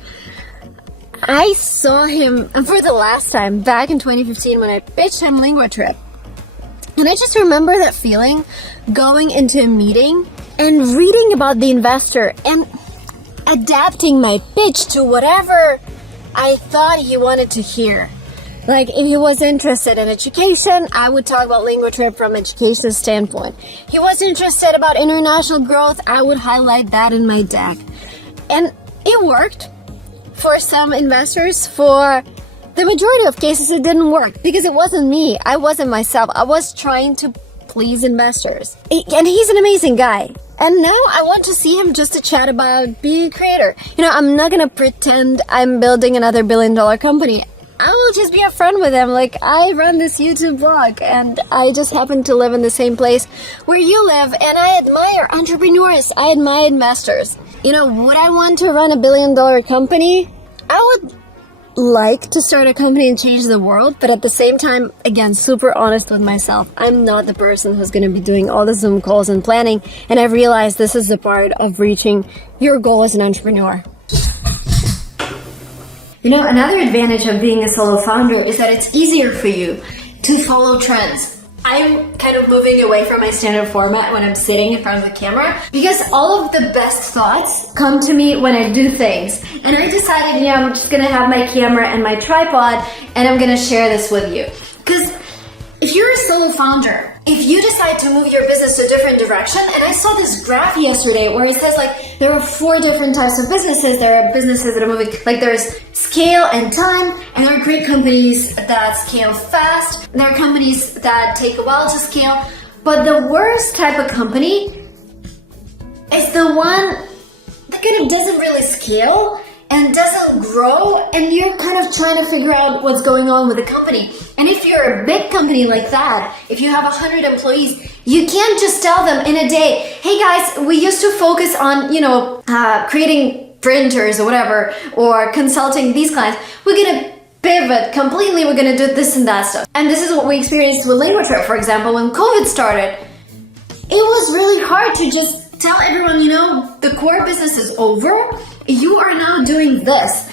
I saw him for the last time back in 2015 when I pitched him Lingua Trip. And I just remember that feeling, going into a meeting and reading about the investor and adapting my pitch to whatever I thought he wanted to hear. Like, if he was interested in education, I would talk about Lingua Trip from education standpoint. He was interested about international growth, I would highlight that in my deck. And it worked for some investors. For the majority of cases, it didn't work because it wasn't me. I wasn't myself. I was trying to please investors. And he's an amazing guy. And now I want to see him just to chat about being a creator. You know, I'm not gonna pretend I'm building another billion-dollar company. I will just be a friend with him. Like, I run this YouTube blog and I just happen to live in the same place where you live, and I admire entrepreneurs. I admire investors. You know, would I want to run a billion-dollar company? I would like to start a company and change the world, but at the same time, again, super honest with myself. I'm not the person who's going to be doing all the Zoom calls and planning, and I've realized this is the part of reaching your goal as an entrepreneur. You know, another advantage of being a solo founder is that it's easier for you to follow trends. I'm kind of moving away from my standard format when I'm sitting in front of the camera, because all of the best thoughts come to me when I do things. And I decided, I'm just gonna have my camera and my tripod, and I'm gonna share this with you. Because if you're a solo founder, if you decide to move your business to a different direction, and I saw this graph yesterday where it says like there are 4 different types of businesses. There are businesses that are moving, like there's scale and time, and there are great companies that scale fast. There are companies that take a while to scale. But the worst type of company is the one that kind of doesn't really scale and doesn't grow, and you're kind of trying to figure out what's going on with the company. And if you're a big company like that, if you have 100 employees, you can't just tell them in a day, hey guys, we used to focus on, creating printers or whatever, or consulting these clients. We're gonna pivot completely, we're gonna do this and that stuff. And this is what we experienced with Lingua Trip, for example, when COVID started. It was really hard to just tell everyone, the core business is over. You are now doing this.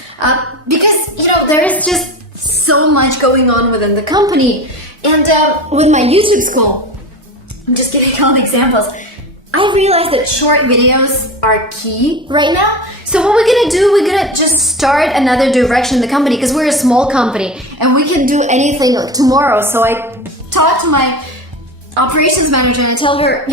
Because, there is just so much going on within the company. And with my YouTube school, I'm just giving all the examples. I realized that short videos are key right now. So what we're gonna do, we're gonna just start another direction in the company, because we're a small company and we can do anything like tomorrow. So I talked to my operations manager and I tell her,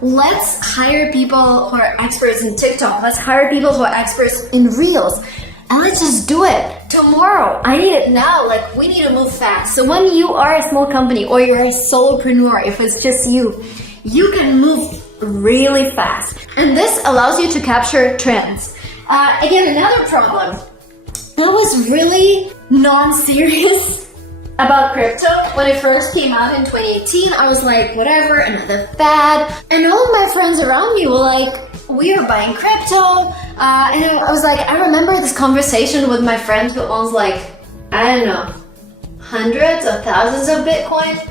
let's hire people who are experts in TikTok. Let's hire people who are experts in Reels. And let's just do it tomorrow. I need it now. Like, we need to move fast. So when you are a small company or you're a solopreneur, if it's just you, you can move really fast. And this allows you to capture trends. Again, another problem. I was really non-serious about crypto. When it first came out in 2018, I was like, whatever, another fad. And all of my friends around me were like, we are buying crypto, And I was like, I remember this conversation with my friend who owns like, I don't know, hundreds of thousands of Bitcoin.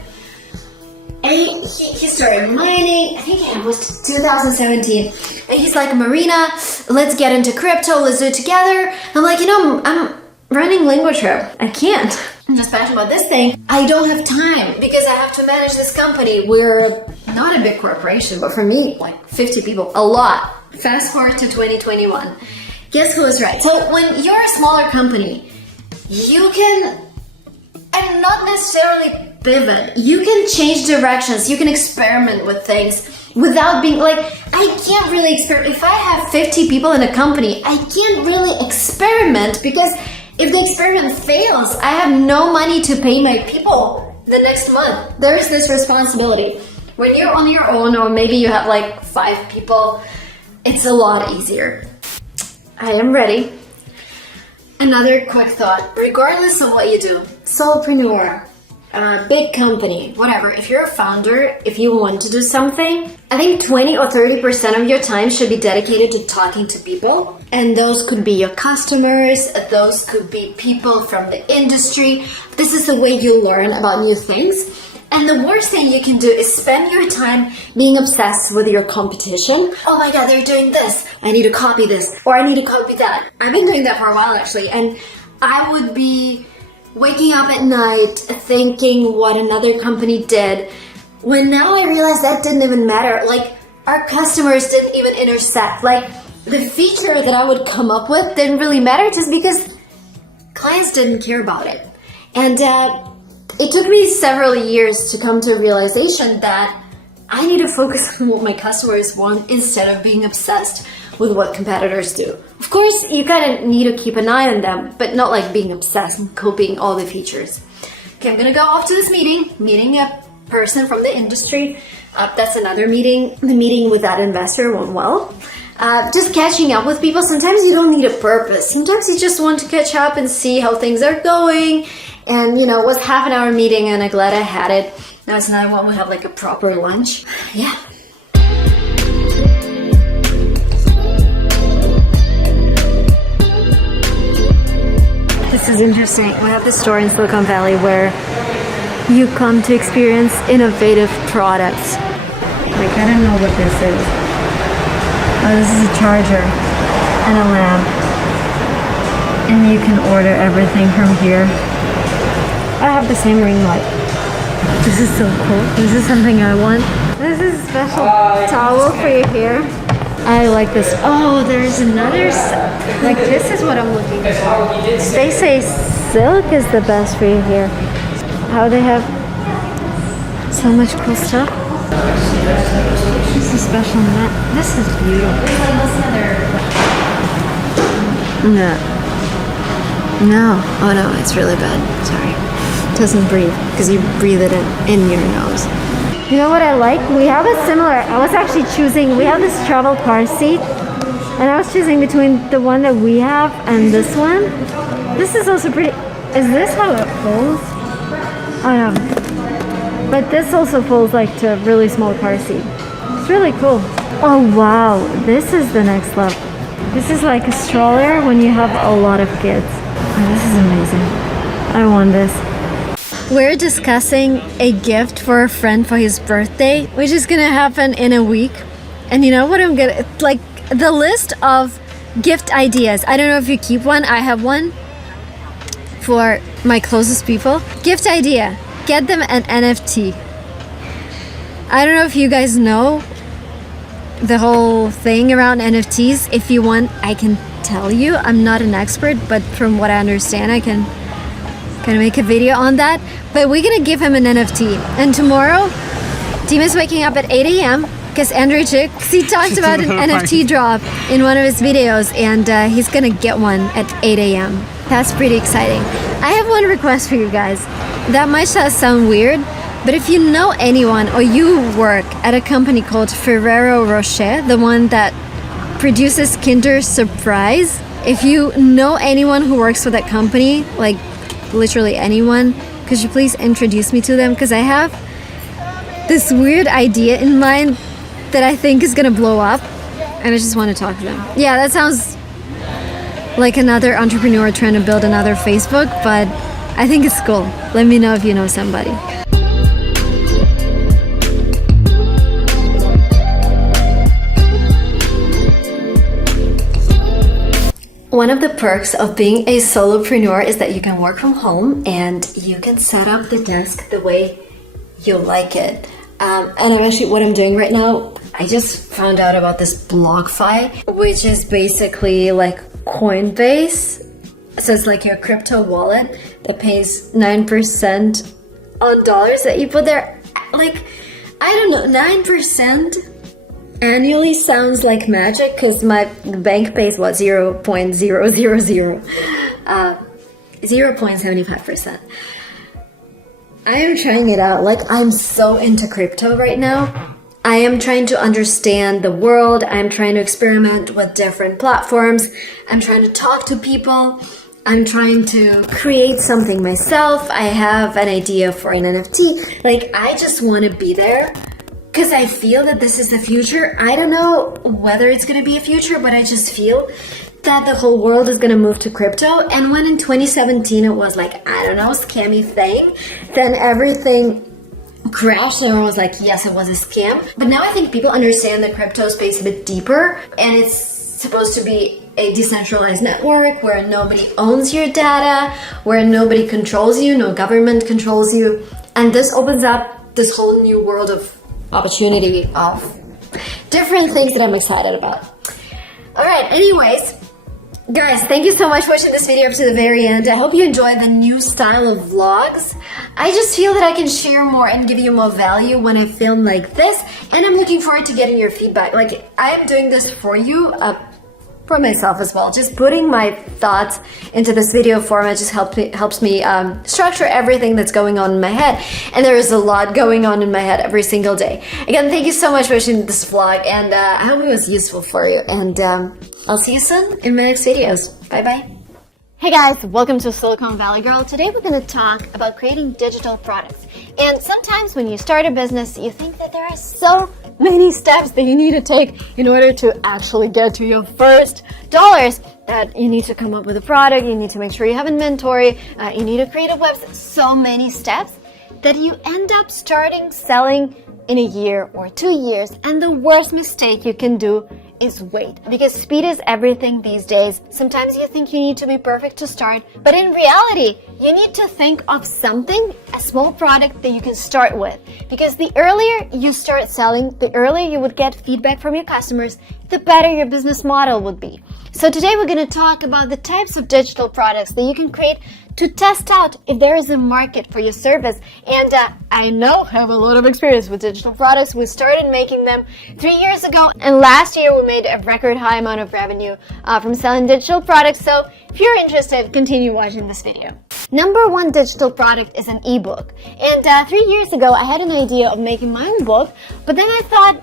And he started mining, I think it was 2017. And he's like, Marina, let's get into crypto, let's do it together. I'm like, I'm running LinguaTrip. I can't. I'm just passionate about this thing. I don't have time because I have to manage this company. We're not a big corporation, but for me, like 50 people, a lot. Fast forward to 2021. Guess who was right? So when you're a smaller company, you can, and not necessarily pivot, you can change directions, you can experiment with things without being like, I can't really experiment. If I have 50 people in a company, I can't really experiment because if the experiment fails, I have no money to pay my people the next month. There is this responsibility. When you're on your own, or maybe you have like 5 people, it's a lot easier. I am ready. Another quick thought, regardless of what you do, solopreneur, big company, whatever, if you're a founder, if you want to do something, I think 20 or 30% of your time should be dedicated to talking to people. And those could be your customers, those could be people from the industry. This is the way you learn about new things. And the worst thing you can do is spend your time being obsessed with your competition. Oh my god, they're doing this. I need to copy this, or I need to copy that. I've been doing that for a while actually, and I would be waking up at night thinking what another company did, when now I realize that didn't even matter. Like, our customers didn't even intersect. Like, the feature that I would come up with didn't really matter just because clients didn't care about it. And it took me several years to come to a realization that I need to focus on what my customers want instead of being obsessed with what competitors do. Of course, you kind of need to keep an eye on them, but not like being obsessed and copying all the features. Okay, I'm gonna go off to this meeting a person from the industry. That's another meeting. The meeting with that investor went well. Just catching up with people. Sometimes you don't need a purpose. Sometimes you just want to catch up and see how things are going. And, it was half an hour meeting and I'm glad I had it. Now it's another one, we have like a proper lunch. Yeah. This is interesting. We have this store in Silicon Valley where you come to experience innovative products. Like, I don't know what this is. Oh, this is a charger and a lamp. And you can order everything from here. I have the same ring light. This is so cool. This is something I want. This is a special towel for your hair. I like this. Oh, there's another, like this is what I'm looking for. They say silk is the best for your hair. How they have so much cool stuff. This is a special mat. This is beautiful. No. Oh no, it's really bad. Sorry. It doesn't breathe because you breathe it in your nose. You know what I like? We have a similar, I was actually choosing, we have this travel car seat and I was choosing between the one that we have and this one. This is also pretty, is this how it folds? Oh no. But this also folds like to a really small car seat. It's really cool. Oh wow, this is the next level. This is like a stroller when you have a lot of kids. Oh, this is amazing. I want this. We're discussing a gift for a friend for his birthday, which is gonna happen in a week. And you know what I'm gonna, like the list of gift ideas. I don't know if you keep one, I have one for my closest people. Gift idea, get them an NFT. I don't know if you guys know the whole thing around NFTs. If you want, I can tell you. I'm not an expert, but from what I understand, I can kind of make a video on that. But we're gonna give him an NFT. And tomorrow, Dima's waking up at 8 a.m. because Andrew Chick, he talked about an NFT drop in one of his videos, and he's gonna get one at 8 a.m. That's pretty exciting. I have one request for you guys. That might sound weird, but if you know anyone or you work at a company called Ferrero Rocher, the one that produces Kinder Surprise, if you know anyone who works for that company, like literally anyone, could you please introduce me to them? Because I have this weird idea in mind that I think is gonna blow up, and I just want to talk to them. Yeah, that sounds like another entrepreneur trying to build another Facebook, but I think it's cool. Let me know if you know somebody. One of the perks of being a solopreneur is that you can work from home and you can set up the desk the way you like it. And what I'm doing right now, I just found out about this BlockFi, which is basically like Coinbase. So it's like your crypto wallet that pays 9% on dollars that you put there. Like, I don't know, 9% annually sounds like magic because the bank pays what, 0.75%. I am trying it out. Like, I'm so into crypto right now. I am trying to understand the world. I'm trying to experiment with different platforms. I'm trying to talk to people. I'm trying to create something myself. I have an idea for an NFT. Like, I just want to be there because I feel that this is the future. I don't know whether it's going to be a future, but I just feel that the whole world is going to move to crypto. And when in 2017 it was like, I don't know, scammy thing, then everything crashed and everyone was like, yes, it was a scam. But now I think people understand the crypto space a bit deeper, and it's supposed to be a decentralized network where nobody owns your data, where nobody controls you, no government controls you. And this opens up this whole new world of opportunity, of different things that I'm excited about. All right, anyways, guys, thank you so much for watching this video up to the very end. I hope you enjoy the new style of vlogs. I just feel that I can share more and give you more value when I film like this, and I'm looking forward to getting your feedback. Like, I am doing this for you, for myself as well. Just putting my thoughts into this video format just helps me structure everything that's going on in my head, and there is a lot going on in my head every single day. Again, thank you so much for watching this vlog, and I hope it was useful for you, and I'll see you soon in my next videos. Bye bye. Hey guys, welcome to Silicon Valley Girl. Today we're going to talk about creating digital products. And sometimes when you start a business, you think that there are so many steps that you need to take in order to actually get to your first dollars. That you need to come up with a product, you need to make sure you have inventory, you need to create a website. So many steps that you end up selling in a year or 2 years. And the worst mistake you can do is wait, because speed is everything these days. Sometimes you think you need to be perfect to start, but in reality, you need to think of something, a small product that you can start with. Because the earlier you start selling, the earlier you would get feedback from your customers, the better your business model would be. So today we're going to talk about the types of digital products that you can create to test out if there is a market for your service. And I have a lot of experience with digital products. We started making them 3 years ago, and last year we made a record high amount of revenue from selling digital products. So if you're interested, continue watching this video. Number one digital product is an ebook. And 3 years ago, I had an idea of making my own book, but then I thought,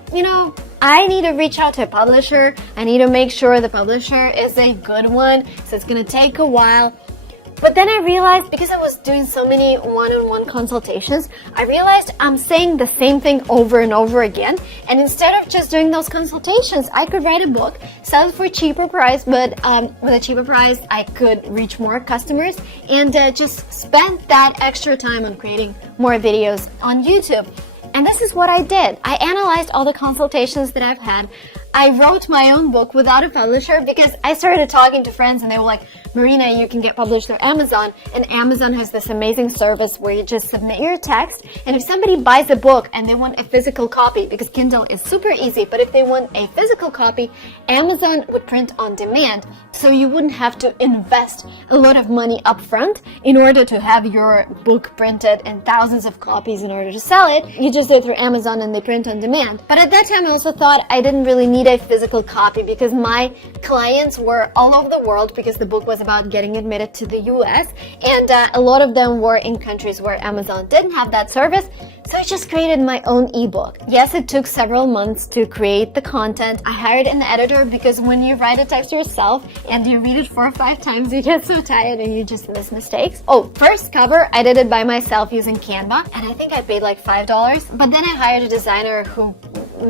I need to reach out to a publisher. I need to make sure the publisher is a good one, so it's going to take a while. But then I realized, because I was doing so many one-on-one consultations, I realized I'm saying the same thing over and over again. And instead of just doing those consultations, I could write a book, sell it for a cheaper price, but with a cheaper price, I could reach more customers and just spend that extra time on creating more videos on YouTube. And this is what I did. I analyzed all the consultations that I've had. I wrote my own book without a publisher because I started talking to friends and they were like, Marina, you can get published through Amazon. And Amazon has this amazing service where you just submit your text. And if somebody buys a book and they want a physical copy, because Kindle is super easy, but if they want a physical copy, Amazon would print on demand. So you wouldn't have to invest a lot of money up front in order to have your book printed in thousands of copies in order to sell it. You just do it through Amazon and they print on demand. But at that time, I also thought I didn't really need a physical copy because my clients were all over the world, because the book was about getting admitted to the US, and a lot of them were in countries where Amazon didn't have that service. So I just created my own ebook. Yes, it took several months to create the content. I hired an editor because when you write a text yourself and you read it 4 or 5 times, you get so tired and you just miss mistakes. Oh, first cover, I did it by myself using Canva, and I think I paid like $5. But then I hired a designer who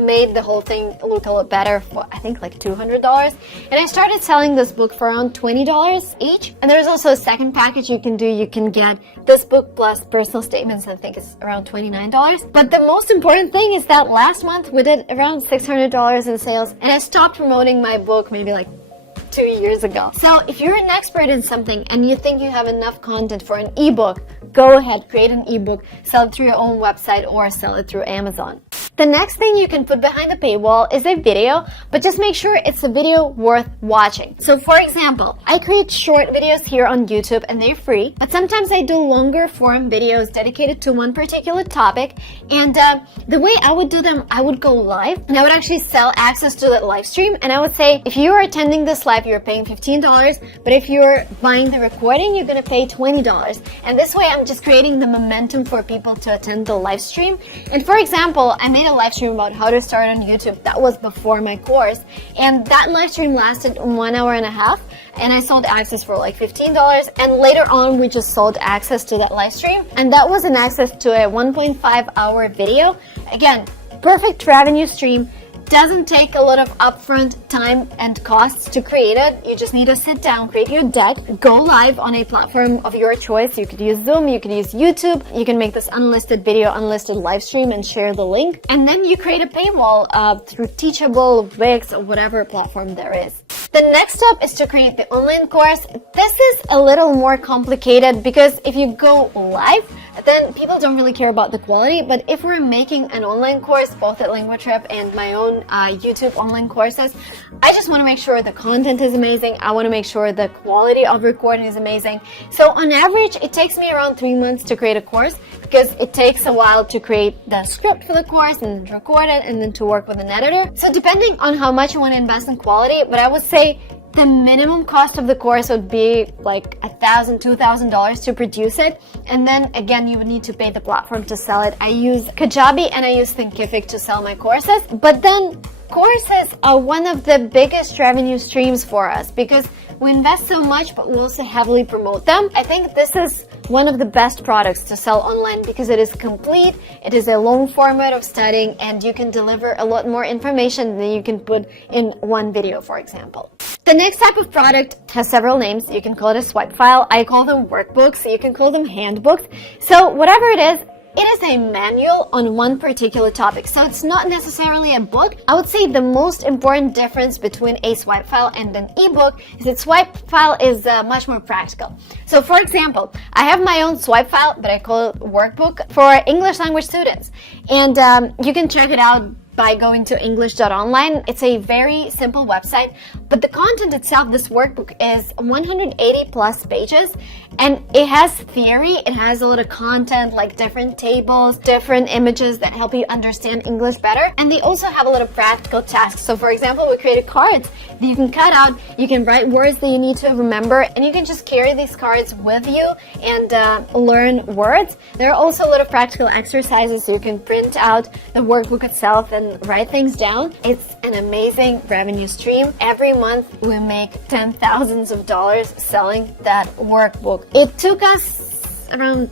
made the whole thing look a lot better for, I think, like $200. And I started selling this book for around $20 each. And there's also a second package you can do. You can get this book plus personal statements. I think it's around $29. But the most important thing is that last month we did around $600 in sales, and I stopped promoting my book maybe like 2 years ago. So if you're an expert in something and you think you have enough content for an ebook, go ahead, create an ebook, sell it through your own website or sell it through Amazon. The next thing you can put behind the paywall is a video, but just make sure it's a video worth watching. So for example, I create short videos here on YouTube and they're free, but sometimes I do longer form videos dedicated to one particular topic. And the way I would do them, I would go live and I would actually sell access to that live stream. And I would say, if you are attending this live, you're paying $15, but if you're buying the recording, you're going to pay $20. And this way I'm just creating the momentum for people to attend the live stream. And for example, I made a live stream about how to start on YouTube. That was before my course, and that live stream lasted 1 hour and a half, and I sold access for like $15. And later on we just sold access to that live stream, and that was an access to a 1.5 hour video. Again, perfect revenue stream. Doesn't take a lot of upfront time and costs to create it. You just need to sit down, create your deck, go live on a platform of your choice. You could use Zoom, you could use YouTube. You can make this unlisted video, unlisted live stream and share the link. And then you create a paywall through Teachable, Wix, or whatever platform there is. The next step is to create the online course. This is a little more complicated because if you go live, then people don't really care about the quality. But if we're making an online course, both at LinguaTrip and my own YouTube online courses, I just want to make sure the content is amazing. I want to make sure the quality of recording is amazing. So on average, it takes me around 3 months to create a course because it takes a while to create the script for the course and then record it and then to work with an editor. So depending on how much you want to invest in quality, but I would say the minimum cost of the course would be like $1,000, $2,000 to produce it. And then again, you would need to pay the platform to sell it. I use Kajabi and I use Thinkific to sell my courses. But then courses are one of the biggest revenue streams for us because we invest so much, but we also heavily promote them. I think this is one of the best products to sell online because it is complete, it is a long format of studying, and you can deliver a lot more information than you can put in one video, for example. The next type of product has several names. You can call it a swipe file. I call them workbooks. You can call them handbooks. So whatever it is a manual on one particular topic. So it's not necessarily a book. I would say the most important difference between a swipe file and an ebook is that swipe file is much more practical. So for example, I have my own swipe file, but I call it workbook for English language students. And you can check it out by going to english.online. It's a very simple website, but the content itself, this workbook, is 180 plus pages, and it has theory. It has a lot of content like different tables, different images that help you understand English better. And they also have a lot of practical tasks. So for example, we created cards that you can cut out, you can write words that you need to remember, and you can just carry these cards with you and learn words. There are also a lot of practical exercises, so you can print out the workbook itself and write things down. It's an amazing revenue stream. Every month we make $10,000s selling that workbook. It took us around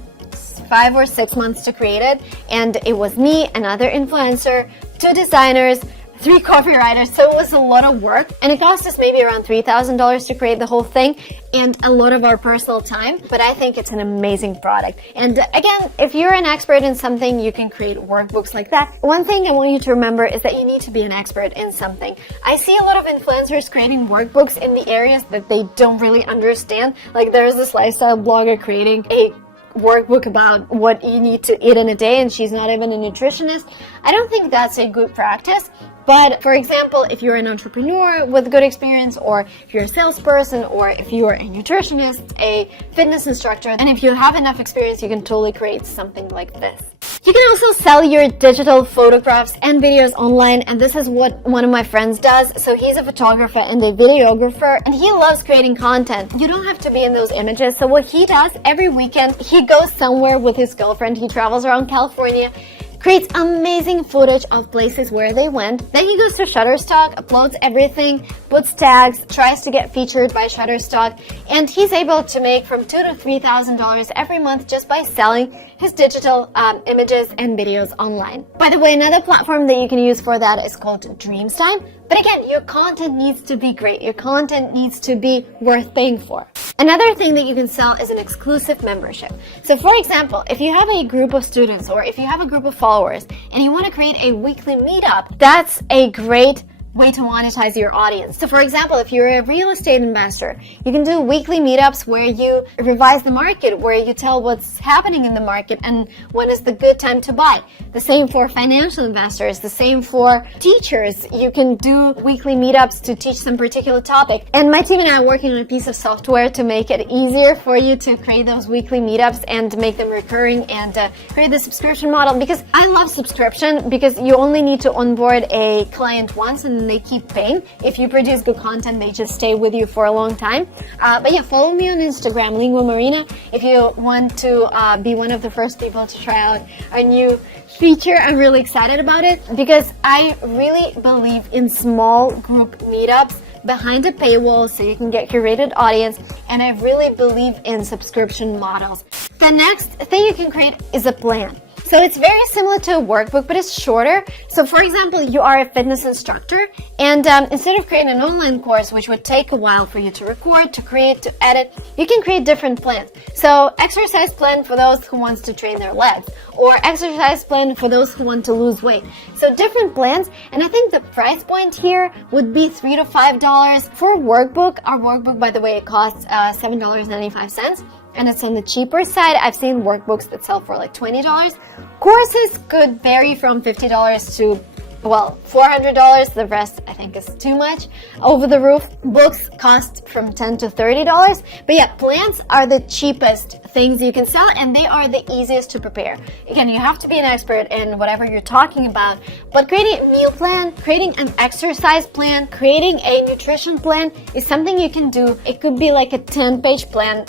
5 or 6 months to create it, and it was me, another influencer, 2 designers, 3 copywriters, so it was a lot of work, and it cost us maybe around $3,000 to create the whole thing and a lot of our personal time, but I think it's an amazing product. And again, if you're an expert in something, you can create workbooks like that. One thing I want you to remember is that you need to be an expert in something. I see a lot of influencers creating workbooks in the areas that they don't really understand. Like there's this lifestyle blogger creating a workbook about what you need to eat in a day, and she's not even a nutritionist. I don't think that's a good practice. But for example, if you're an entrepreneur with good experience, or if you're a salesperson, or if you're a nutritionist, a fitness instructor, and if you have enough experience, you can totally create something like this. You can also sell your digital photographs and videos online, and this is what one of my friends does. So he's a photographer and a videographer, and he loves creating content. You don't have to be in those images. So what he does every weekend, he goes somewhere with his girlfriend. He travels around California. creates amazing footage of places where they went. Then he goes to Shutterstock, uploads everything, puts tags, tries to get featured by Shutterstock, and he's able to make from $2,000 to $3,000 every month just by selling his digital images and videos online. By the way, another platform that you can use for that is called Dreamstime. But again, your content needs to be great. Your content needs to be worth paying for. Another thing that you can sell is an exclusive membership. So for example, if you have a group of students or if you have a group of followers and you want to create a weekly meetup, that's a great way to monetize your audience. So for example, if you're a real estate investor, you can do weekly meetups where you revise the market, where you tell what's happening in the market and when is the good time to buy. The same for financial investors, the same for teachers. You can do weekly meetups to teach some particular topic. And my team and I are working on a piece of software to make it easier for you to create those weekly meetups and make them recurring and create the subscription model, because I love subscription because you only need to onboard a client once and they keep paying. If you produce good content, they just stay with you for a long time. But yeah, follow me on Instagram, Lingua Marina, if you want to be one of the first people to try out our new feature. I'm really excited about it because I really believe in small group meetups behind a paywall so you can get curated audience, and I really believe in subscription models. The next thing you can create is a plan. So it's very similar to a workbook, but it's shorter. So for example, you are a fitness instructor, and instead of creating an online course, which would take a while for you to record, to create, to edit, you can create different plans. So exercise plan for those who wants to train their legs, or exercise plan for those who want to lose weight. So different plans, and I think the price point here would be $3 to $5 for a workbook. Our workbook, by the way, it costs $7.95. And it's on the cheaper side. I've seen workbooks that sell for like $20. Courses could vary from $50 to, well, $400. The rest I think is too much. Over the roof, books cost from $10 to $30. But yeah, plans are the cheapest things you can sell, and they are the easiest to prepare. Again, you have to be an expert in whatever you're talking about, but creating a meal plan, creating an exercise plan, creating a nutrition plan is something you can do. It could be like a 10-page plan.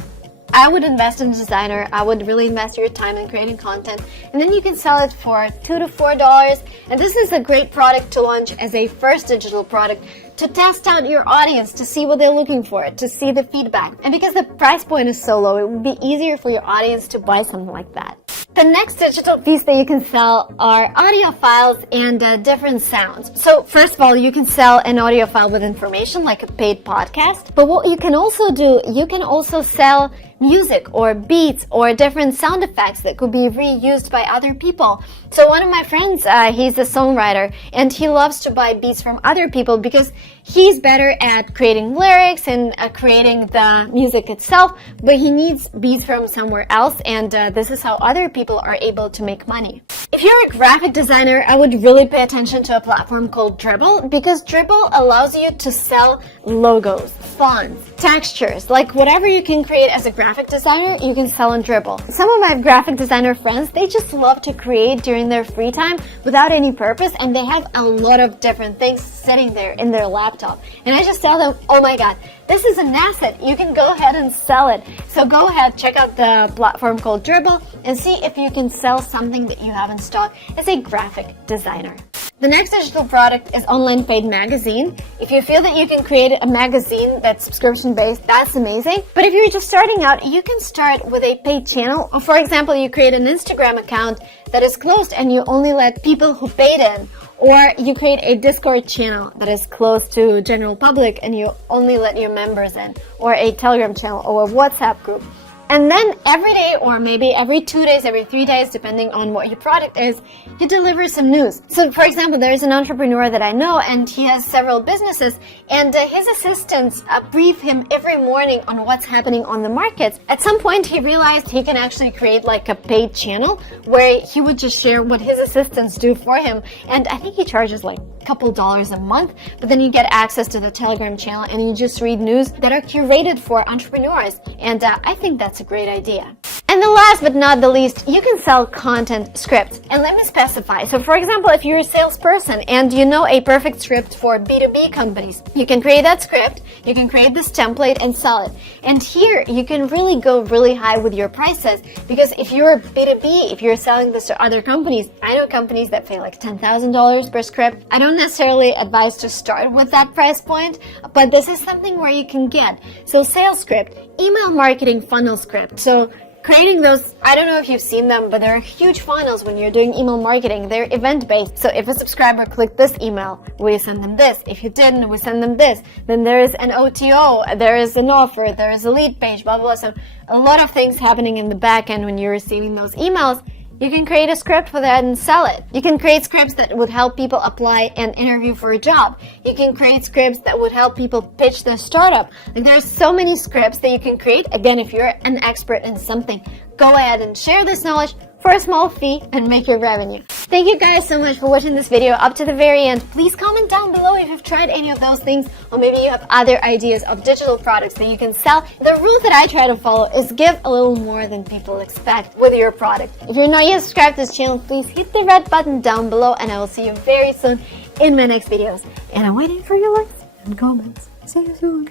I would invest in a designer. I would really invest your time in creating content, and then you can sell it for $2 to $4. And this is a great product to launch as a first digital product, to test out your audience, to see what they're looking for, to see the feedback. And because the price point is so low, it would be easier for your audience to buy something like that. The next digital piece that you can sell are audio files and different sounds. So first of all, you can sell an audio file with information like a paid podcast. But what you can also do, you can also sell music or beats or different sound effects that could be reused by other people. So one of my friends, he's a songwriter, and he loves to buy beats from other people because he's better at creating lyrics and creating the music itself, but he needs beats from somewhere else, and this is how other people are able to make money. If you're a graphic designer, I would really pay attention to a platform called Dribbble, because Dribbble allows you to sell logos, fonts, textures, like whatever you can create as a graphic designer, you can sell on Dribbble. Some of my graphic designer friends, they just love to create during their free time without any purpose, and they have a lot of different things sitting there in their laptop. And I just tell them, oh my God, this is an asset. You can go ahead and sell it. So go ahead, check out the platform called Dribbble and see if you can sell something that you have in stock as a graphic designer. The next digital product is online paid magazine. If you feel that you can create a magazine that's subscription based, that's amazing. But if you're just starting out, you can start with a paid channel. Or for example, you create an Instagram account that is closed and you only let people who paid in. Or you create a Discord channel that is closed to general public and you only let your members in. Or a Telegram channel or a WhatsApp group. And then every day, or maybe every 2 days, every 3 days, depending on what your product is, you deliver some news. So for example, there's an entrepreneur that I know, and he has several businesses, and his assistants brief him every morning on what's happening on the markets. At some point, he realized he can actually create like a paid channel where he would just share what his assistants do for him. And I think he charges like couple dollars a month, but then you get access to the Telegram channel and you just read news that are curated for entrepreneurs. And I think that's a great idea. And the last but not the least, you can sell content scripts. And let me specify. So for example, if you're a salesperson and you know a perfect script for B2B companies, you can create that script, you can create this template and sell it. And here you can really go really high with your prices, because if you're B2B, if you're selling this to other companies, I know companies that pay like $10,000 per script. I don't necessarily advise to start with that price point, but this is something where you can get. So sales script, email marketing funnel script. So creating those, I don't know if you've seen them, but they're huge funnels when you're doing email marketing. They're event-based. So if a subscriber clicked this email, we send them this. If you didn't, we send them this. Then there is an OTO, there is an offer, there is a lead page, blah, blah, blah. So a lot of things happening in the back end when you're receiving those emails. You can create a script for that and sell it. You can create scripts that would help people apply and interview for a job. You can create scripts that would help people pitch their startup. Like, there's so many scripts that you can create. Again, if you're an expert in something, go ahead and share this knowledge for a small fee and make your revenue. Thank you guys so much for watching this video up to the very end. Please comment down below if you've tried any of those things, or maybe you have other ideas of digital products that you can sell. The rule that I try to follow is give a little more than people expect with your product. If you're not yet subscribed to this channel, please hit the red button down below, and I will see you very soon in my next videos. And I'm waiting for your likes and comments. See you soon.